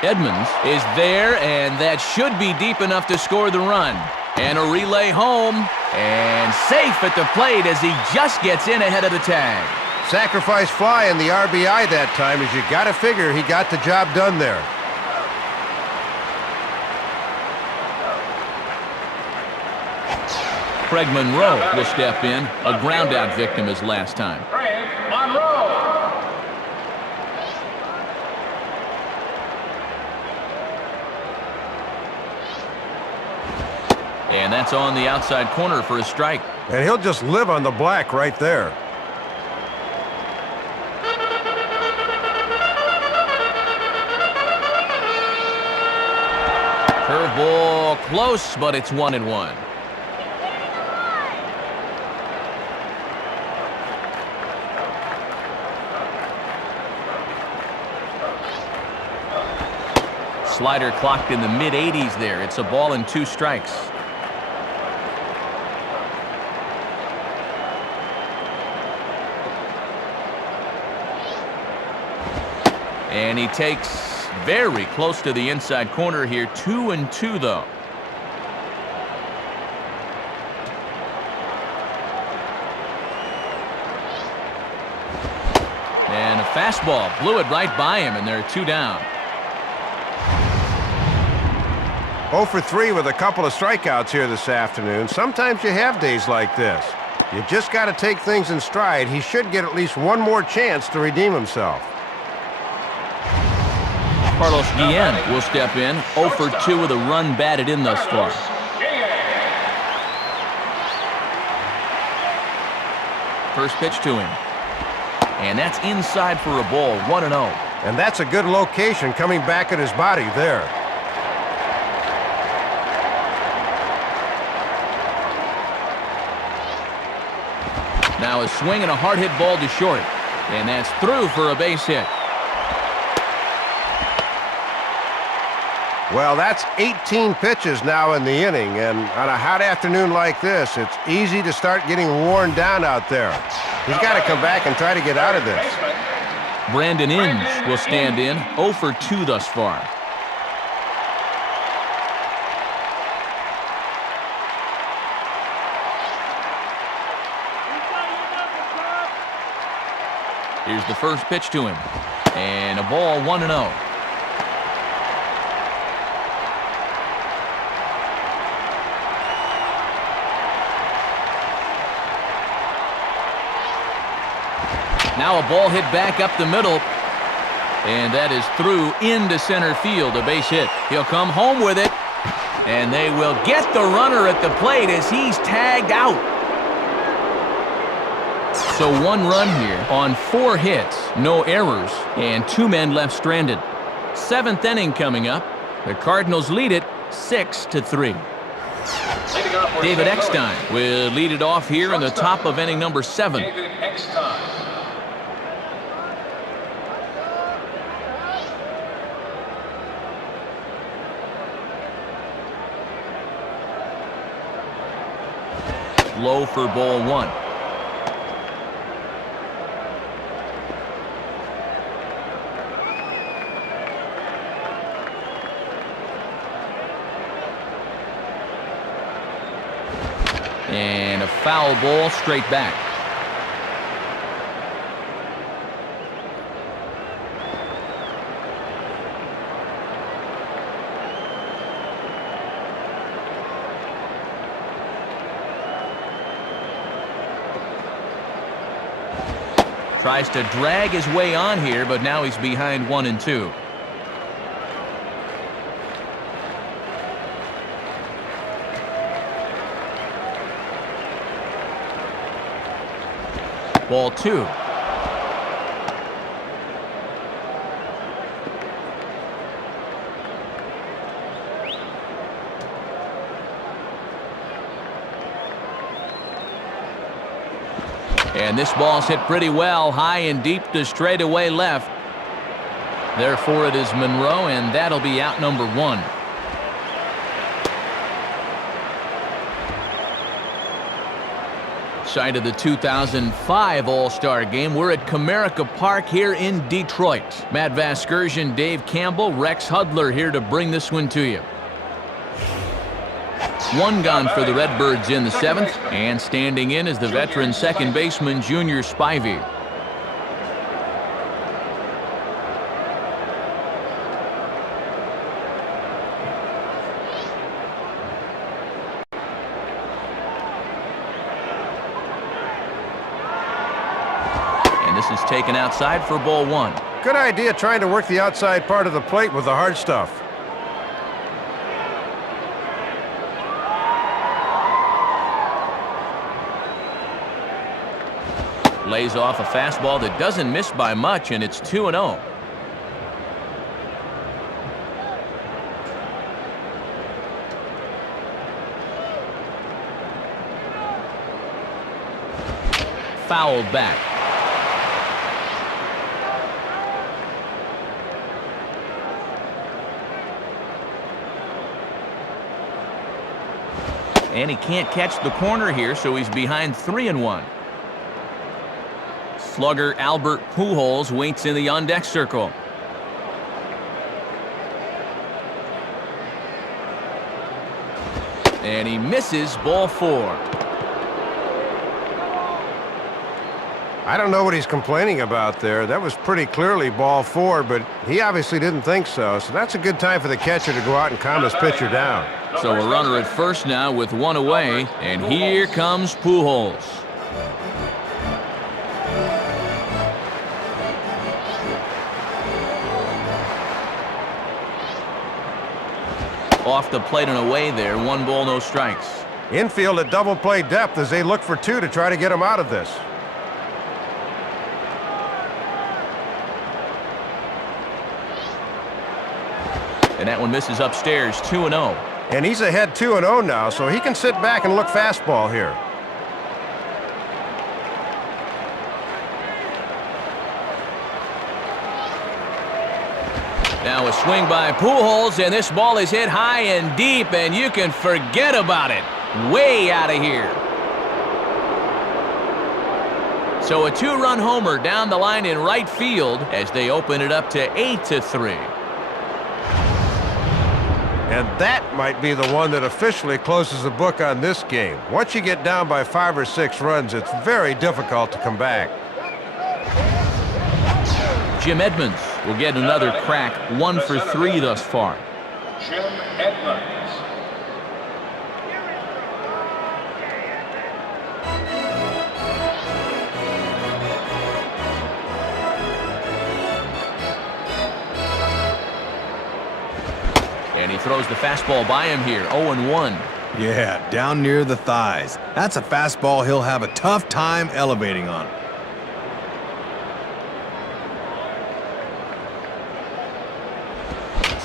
Edmonds is there, and that should be deep enough to score the run. And a relay home, and safe at the plate as he just gets in ahead of the tag. Sacrifice fly in the RBI that time, as you got to figure he got the job done there. Craig Monroe will step in, a ground-out victim his last time. Craig Monroe. And that's on the outside corner for a strike. And he'll just live on the black right there. Curveball close, but it's 1-1. Slider clocked in the mid-80s there. It's a ball and 2 strikes. And he takes very close to the inside corner here. 2-2 though. And a fastball blew it right by him, and there are 2 down. 0 for 3 with a couple of strikeouts here this afternoon. Sometimes you have days like this. You just got to take things in stride. He should get at least one more chance to redeem himself. Carlos Guillen will step in, 0 for 2 with a run batted in thus far. First pitch to him. And that's inside for a ball, 1-0. And that's a good location coming back at his body there. Now a swing and a hard hit ball to short. And that's through for a base hit. Well, that's 18 pitches now in the inning, and on a hot afternoon like this, it's easy to start getting worn down out there. He's got to come back and try to get out of this. Brandon Inge will stand in, 0 for 2 thus far. Here's the first pitch to him. And a ball, 1-0. Now a ball hit back up the middle. And that is through into center field, a base hit. He'll come home with it. And they will get the runner at the plate as he's tagged out. So 1 run here on 4 hits, no errors, and 2 men left stranded. 7th inning coming up. The Cardinals lead it 6-3. David Eckstein will lead it off here in the top of inning number 7. David Eckstein. Low for ball 1. And a foul ball straight back. Tries to drag his way on here, but now he's behind 1-2. Ball 2. And this ball's hit pretty well, high and deep to straightaway left. Therefore, it is Monroe, and that'll be out number 1. Site of the 2005 All-Star Game. We're at Comerica Park here in Detroit. Matt Vasgersian, Dave Campbell, Rex Hudler here to bring this one to you. 1 gone for the Redbirds in the 7th, and standing in is the veteran second baseman Junior Spivey. And this is taken outside for ball 1. Good idea trying to work the outside part of the plate with the hard stuff. Lays off a fastball that doesn't miss by much, and it's 2-0. Fouled back. And he can't catch the corner here, so he's behind 3-1. Slugger Albert Pujols waits in the on-deck circle. And he misses ball 4. I don't know what he's complaining about there. That was pretty clearly ball 4, but he obviously didn't think so. So that's a good time for the catcher to go out and calm his pitcher down. So a runner at first now with one away, and here comes Pujols. Off the plate and away there, 1 ball, no strikes. Infield at double play depth as they look for 2 to try to get him out of this. And that one misses upstairs, 2-0. And he's ahead 2-0 now, so he can sit back and look fastball here. Now a swing by Pujols, and this ball is hit high and deep, and you can forget about it. Way out of here. So a 2-run homer down the line in right field as they open it up to 8-3. And that might be the one that officially closes the book on this game. Once you get down by 5 or 6 runs, it's very difficult to come back. Jim Edmonds will get another crack, 1 for 3 thus far. Jim Edmonds. And he throws the fastball by him here, 0-1. Yeah, down near the thighs. That's a fastball he'll have a tough time elevating on.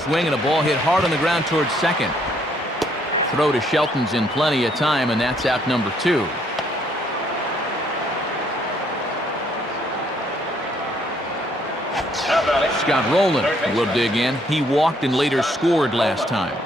Swing and a ball hit hard on the ground towards second. Throw to Shelton's in plenty of time, and that's out number 2. Scott Rowland will dig in. He walked and later scored last time.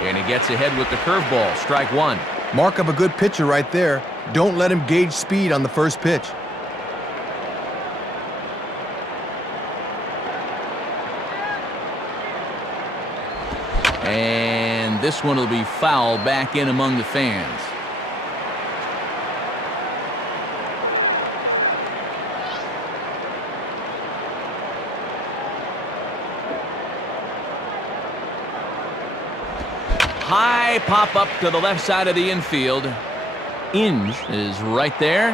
And he gets ahead with the curveball, strike 1. Mark of a good pitcher right there. Don't let him gauge speed on the first pitch. And this one will be foul back in among the fans. High pop up to the left side of the infield. Inge is right there.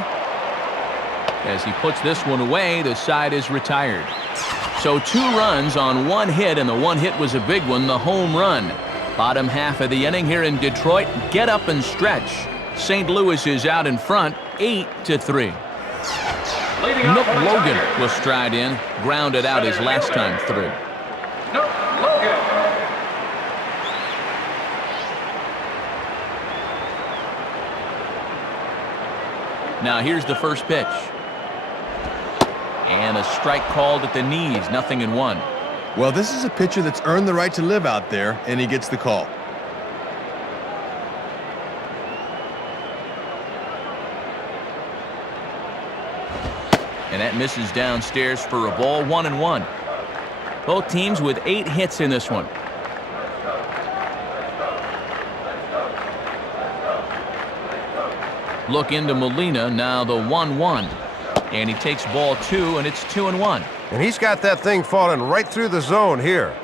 As he puts this one away, the side is retired. So 2 runs on 1 hit, and the 1 hit was a big one, the home run. Bottom half of the inning here in Detroit. Get up and stretch. St. Louis is out in front, 8-3. Nook Logan will stride in, grounded out his last time through. Nook Logan. Now here's the first pitch. And a strike called at the knees, 0-1. Well, this is a pitcher that's earned the right to live out there, and he gets the call. And that misses downstairs for a ball, 1-1. Both teams with 8 hits in this one. Look into Molina, now the 1-1. And he takes ball 2, and it's 2-1. And he's got that thing falling right through the zone here.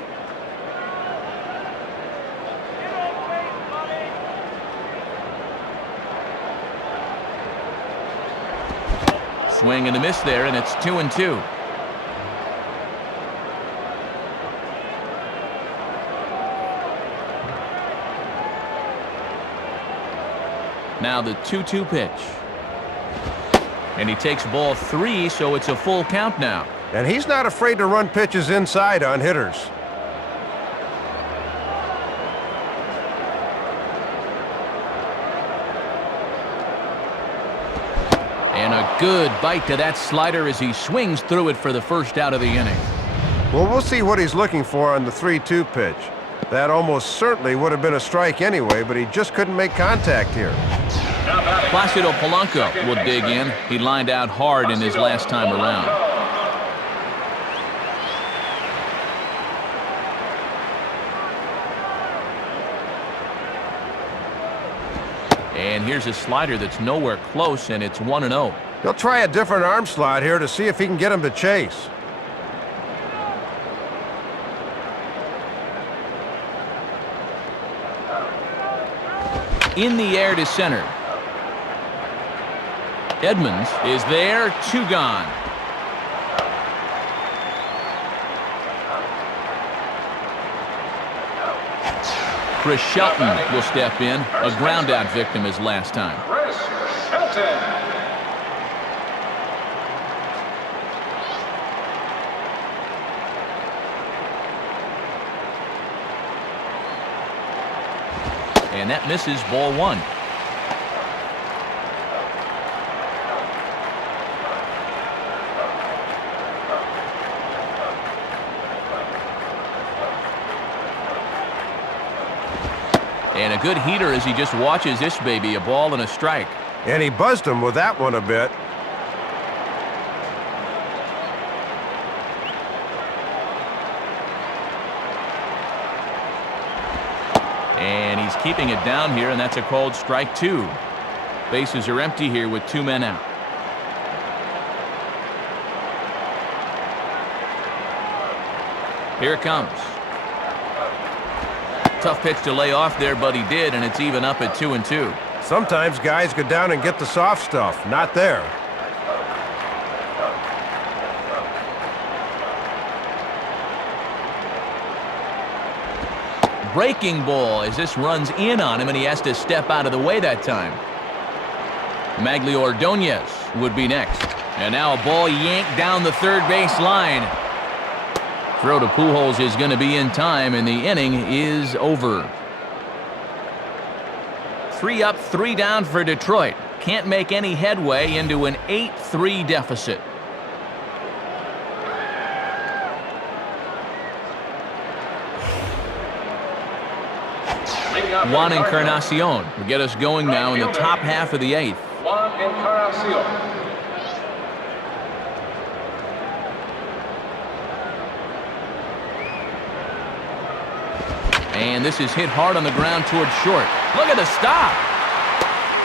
Swing and a miss there, and it's 2-2. Now the 2-2 pitch. And he takes ball 3, so it's a full count now. And he's not afraid to run pitches inside on hitters. And a good bite to that slider as he swings through it for the first out of the inning. Well, we'll see what he's looking for on the 3-2 pitch. That almost certainly would have been a strike anyway, but he just couldn't make contact here. Placido Polanco will dig in. He lined out hard in his last time around. And here's a slider that's nowhere close, and it's 1-0. He'll try a different arm slot here to see if he can get him to chase. In the air to center. Edmonds is there, 2 gone. Chris Shelton will step in. A ground-out victim his last time. Chris Shelton. And that misses, ball 1. And a good heater as he just watches this baby, a ball and a strike. And he buzzed him with that one a bit. And he's keeping it down here, and that's a called strike 2. Bases are empty here with 2 men out. Here it comes. Tough pitch to lay off there, but he did, and it's even up at 2-2. Sometimes guys go down and get the soft stuff. Not there. Breaking ball as this runs in on him, and he has to step out of the way that time. Maglio Ordonez would be next. And now a ball yanked down the third base line. Throw to Pujols is going to be in time, and the inning is over. 3 up, 3 down for Detroit. Can't make any headway into an 8-3 deficit. Juan Encarnacion will get us going now in the top half of the 8th. Juan Encarnacion. And this is hit hard on the ground towards short. Look at the stop.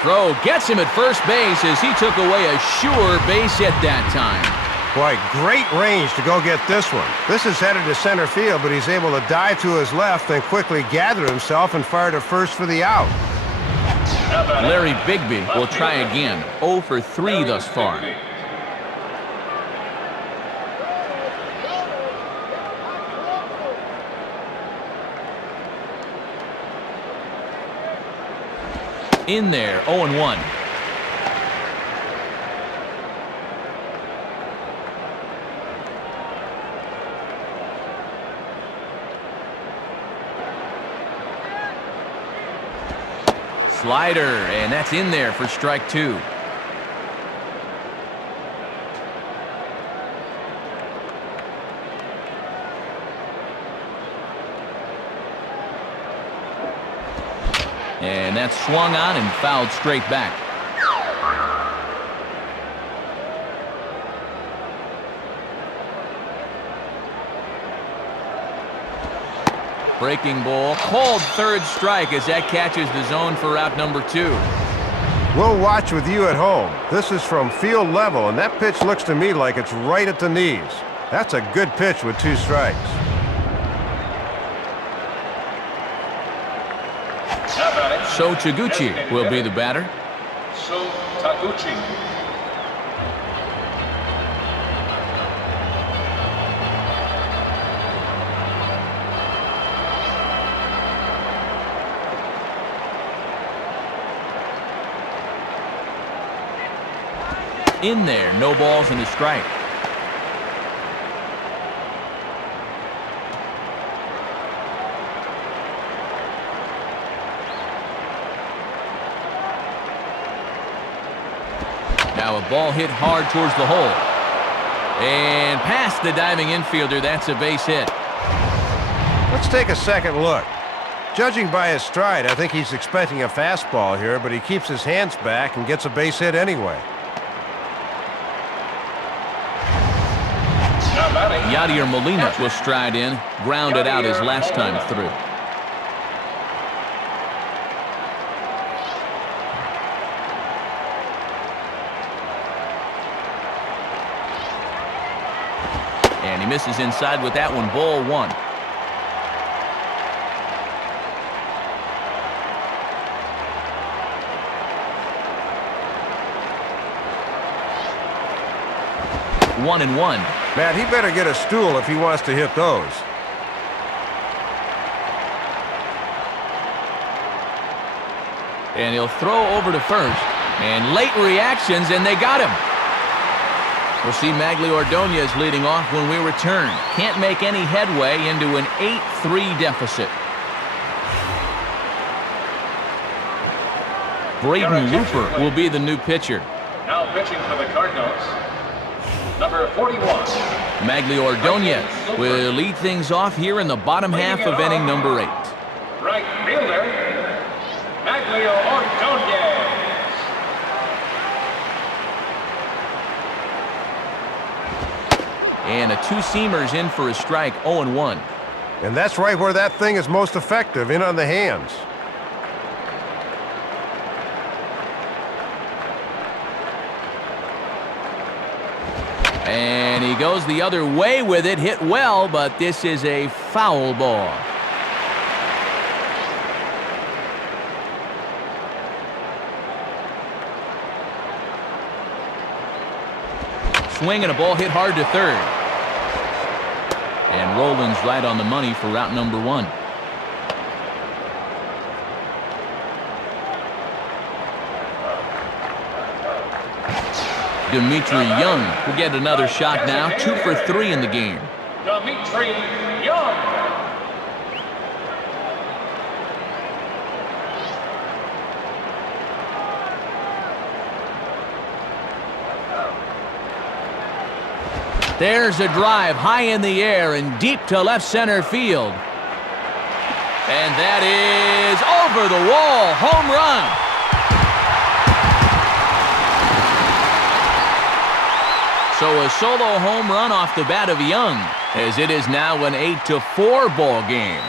Throw gets him at first base as he took away a sure base hit that time. Boy, great range to go get this one. This is headed to center field, but he's able to dive to his left and quickly gather himself and fire to first for the out. Larry Bigby will try again. 0 for 3 thus far. In there, 0-1. Slider, and that's in there for strike 2. And that's swung on and fouled straight back. Breaking ball, called third strike as that catches the zone for out number 2. We'll watch with you at home. This is from field level, and that pitch looks to me like it's right at the knees. That's a good pitch with 2 strikes. So Taguchi will be the batter. So Taguchi. In there, no balls and a strike. Now a ball hit hard towards the hole. And past the diving infielder, that's a base hit. Let's take a second look. Judging by his stride, I think he's expecting a fastball here, but he keeps his hands back and gets a base hit anyway. Yadier Molina will stride in, grounded out his last time through. He misses inside with that one, ball one. One and one. Matt, he better get a stool if he wants to hit those. And he'll throw over to first. And late reactions, and they got him. We'll see Magli Ordonez leading off when we return. Can't make any headway into an 8-3 deficit. Braden Looper will be the new pitcher. Now pitching for the Cardinals, number 41. Magli Ordonez will lead things off here in the bottom half of inning number 8. Right fielder, Magli Ordonez. And a two-seamer's in for a strike, 0-1. And that's right where that thing is most effective, in on the hands. And he goes the other way with it, hit well, but this is a foul ball. Swing and a ball hit hard to third. And Roland's right on the money for route number 1. Dimitri Young will get another shot now, 2 for 3 in the game. Dimitri Young. There's a drive high in the air and deep to left center field. And that is over the wall, home run. So a solo home run off the bat of Young, as it is now an 8-4 ball game.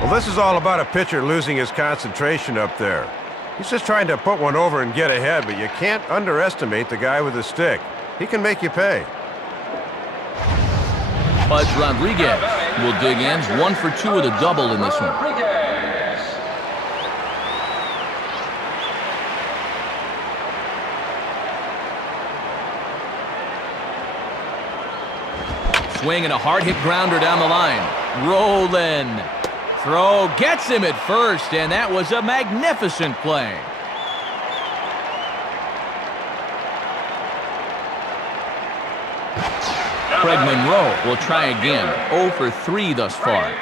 Well, this is all about a pitcher losing his concentration up there. He's just trying to put one over and get ahead, but you can't underestimate the guy with the stick. He can make you pay. Pudge Rodriguez will dig in, 1 for 2 with a double in this one. Swing and a hard hit grounder down the line. Rolling. Throw gets him at first, and that was a magnificent play. Craig Monroe will try again. 0 for 3 thus far.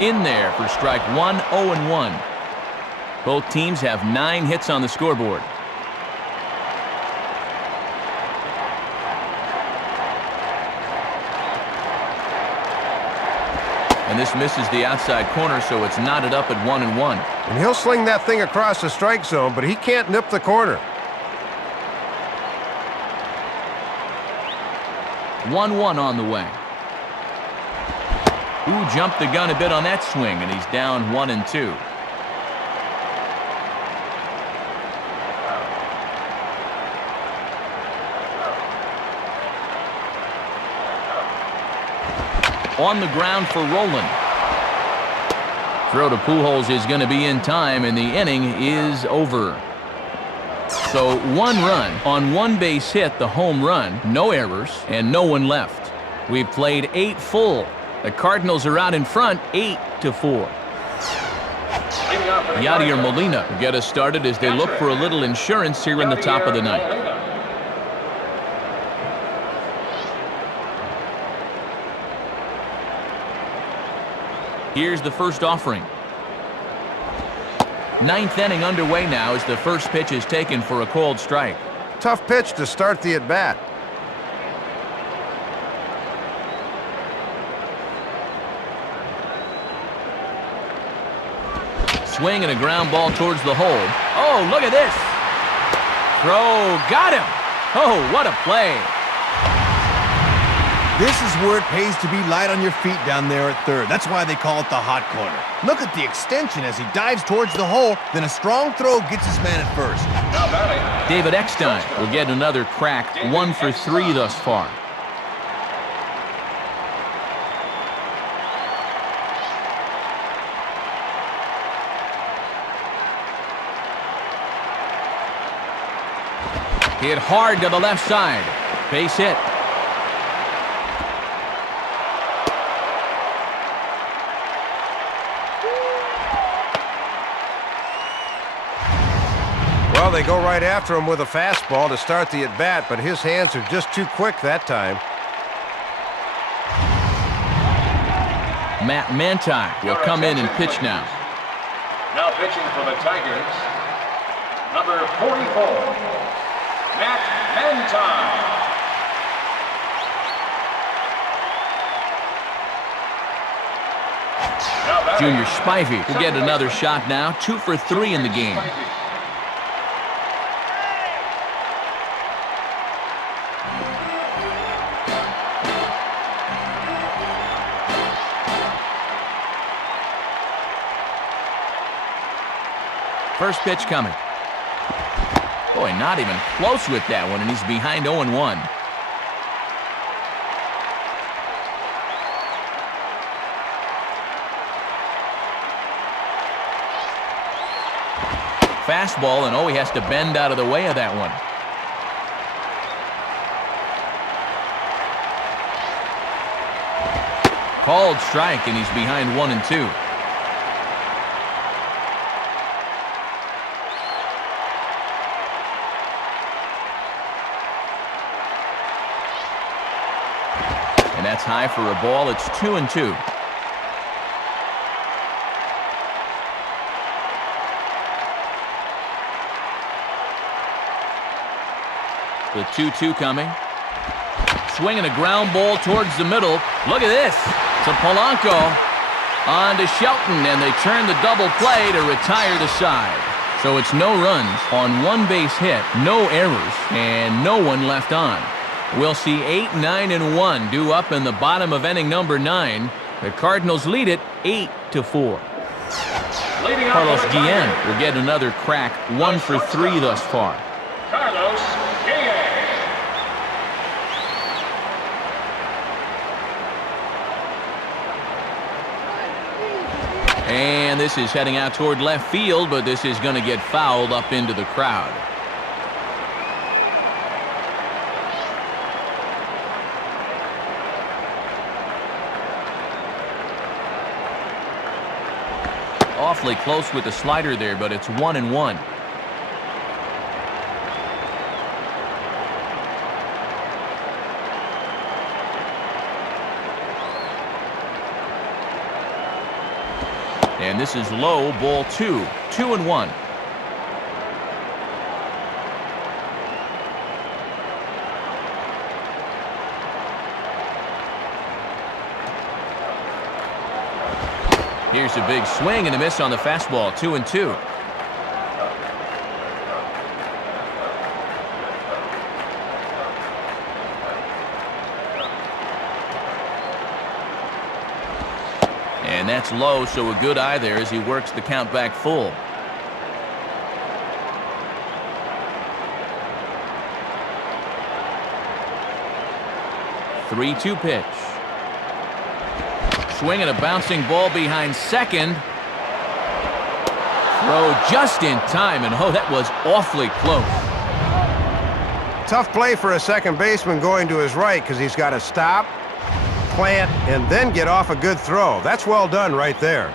In there for strike 1, 0-1. Both teams have 9 hits on the scoreboard. And this misses the outside corner, so it's knotted up at 1-1. And he'll sling that thing across the strike zone, but he can't nip the corner. 1-1 on the way. Ooh, jumped the gun a bit on that swing, and he's down 1-2. On the ground for Roland. Throw to Pujols is going to be in time, and the inning is over. So 1 run on 1 base hit, the home run, no errors, and no one left. We've played 8 full. The Cardinals are out in front, 8-4. Yadier Molina will get us started as they look for a little insurance here in the top of the ninth. Here's the first offering. 9th inning underway now as the first pitch is taken for a called strike. Tough pitch to start the at-bat. Swing and a ground ball towards the hole. Oh, look at this. Throw, got him. Oh, what a play. This is where it pays to be light on your feet down there at third. That's why they call it the hot corner. Look at the extension as he dives towards the hole, then a strong throw gets his man at first. Now batting, David Eckstein will get another crack, 1 for 3 thus far. Hit hard to the left side. Base hit. Well, they go right after him with a fastball to start the at-bat, but his hands are just too quick that time. Matt Manti will come in and pitch now. now pitching for the Tigers, number 44, Matt Manti. Junior Spivey will get another shot now, 2 for 3 in the game. First pitch coming. Boy, not even close with that one, and he's behind 0-1. Fastball, and oh, he has to bend out of the way of that one. Called strike, and he's behind 1-2. And that's high for a ball. It's 2-2. The 2-2 coming. Swinging a ground ball towards the middle. Look at this. To Polanco. On to Shelton, and they turn the double play to retire the side. So it's no runs on one base hit, no errors, and no one left on. We'll see 8, 9, and 1 due up in the bottom of inning number 9. The Cardinals lead it 8-4. Carlos Guillen will get another crack, 1 for 3 thus far. Carlos Guillen. And this is heading out toward left field, but this is going to get fouled up into the crowd. Awfully close with the slider there, but it's 1-1. And this is low, ball 2, 2-1. Here's a big swing and a miss on the fastball, 2-2. And that's low, so a good eye there as he works the count back full. The 3-2 pitch. Swinging a bouncing ball behind second. Throw just in time, and oh, that was awfully close. Tough play for a second baseman going to his right because he's got to stop, plant, and then get off a good throw. That's well done right there.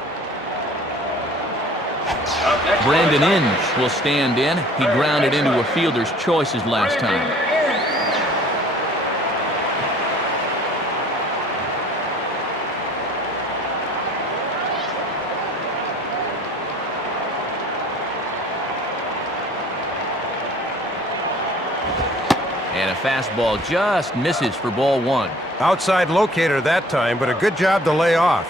Brandon Inge will stand in. He grounded into a fielder's choice his last time. And a fastball just misses for ball 1. Outside locator that time, but a good job to lay off.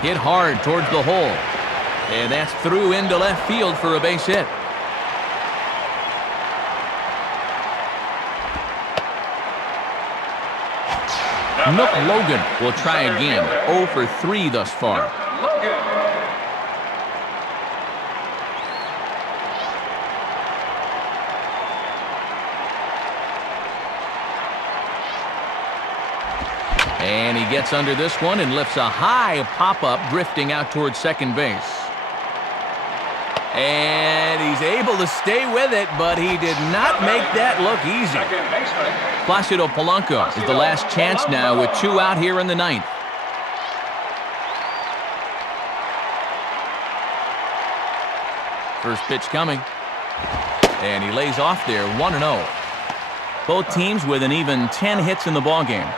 Hit hard towards the hole. And that's through into left field for a base hit. Nook Logan will try again. 0 for 3 thus far. And he gets under this one and lifts a high pop-up, drifting out towards second base. And he's able to stay with it, but he did not make that look easy. Placido Polanco is the last chance now with 2 out here in the ninth. First pitch coming. And he lays off there, 1-0. Both teams with an even 10 hits in the ballgame.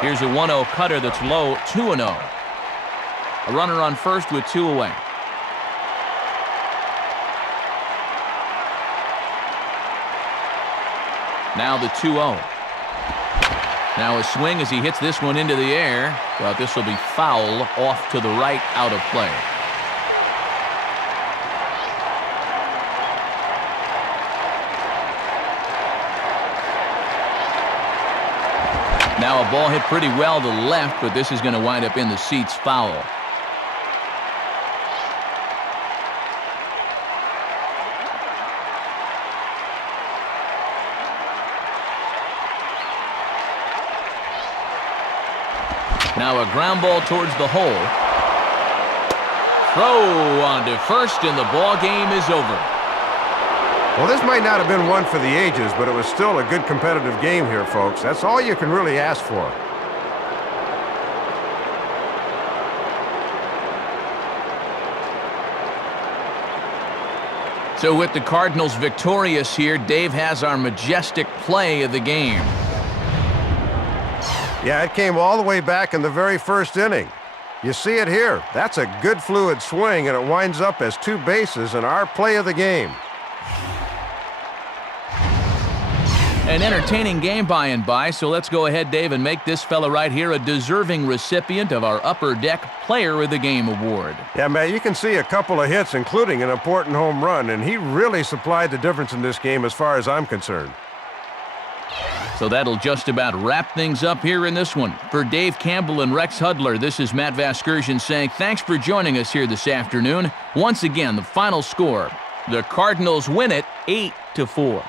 Here's a 1-0 cutter that's low, 2-0. A runner on first with 2 away. Now the 2-0. Now a swing as he hits this one into the air, but this will be foul off to the right, out of play. Now a ball hit pretty well to left, but this is going to wind up in the seats, foul. Now a ground ball towards the hole. Throw on to first, and the ball game is over. Well, this might not have been one for the ages, but it was still a good competitive game here, folks. That's all you can really ask for. So with the Cardinals victorious here, Dave has our majestic play of the game. Yeah, it came all the way back in the very first inning. You see it here. That's a good fluid swing, and it winds up as 2 bases in our play of the game. An entertaining game by and by, so let's go ahead, Dave, and make this fella right here a deserving recipient of our Upper Deck Player of the Game award. Yeah, man, you can see a couple of hits, including an important home run, and he really supplied the difference in this game as far as I'm concerned. So that'll just about wrap things up here in this one. For Dave Campbell and Rex Hudler, this is Matt Vasgersian saying thanks for joining us here this afternoon. Once again, the final score, the Cardinals win it 8-4.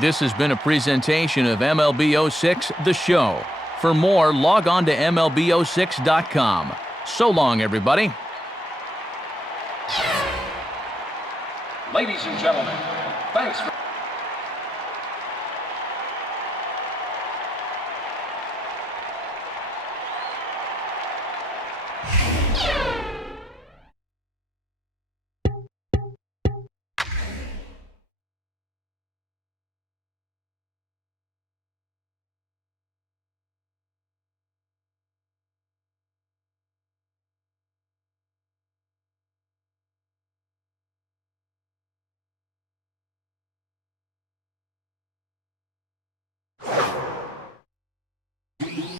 This has been a presentation of MLB 06, The Show. For more, log on to MLB06.com. So long, everybody. Ladies and gentlemen, thanks for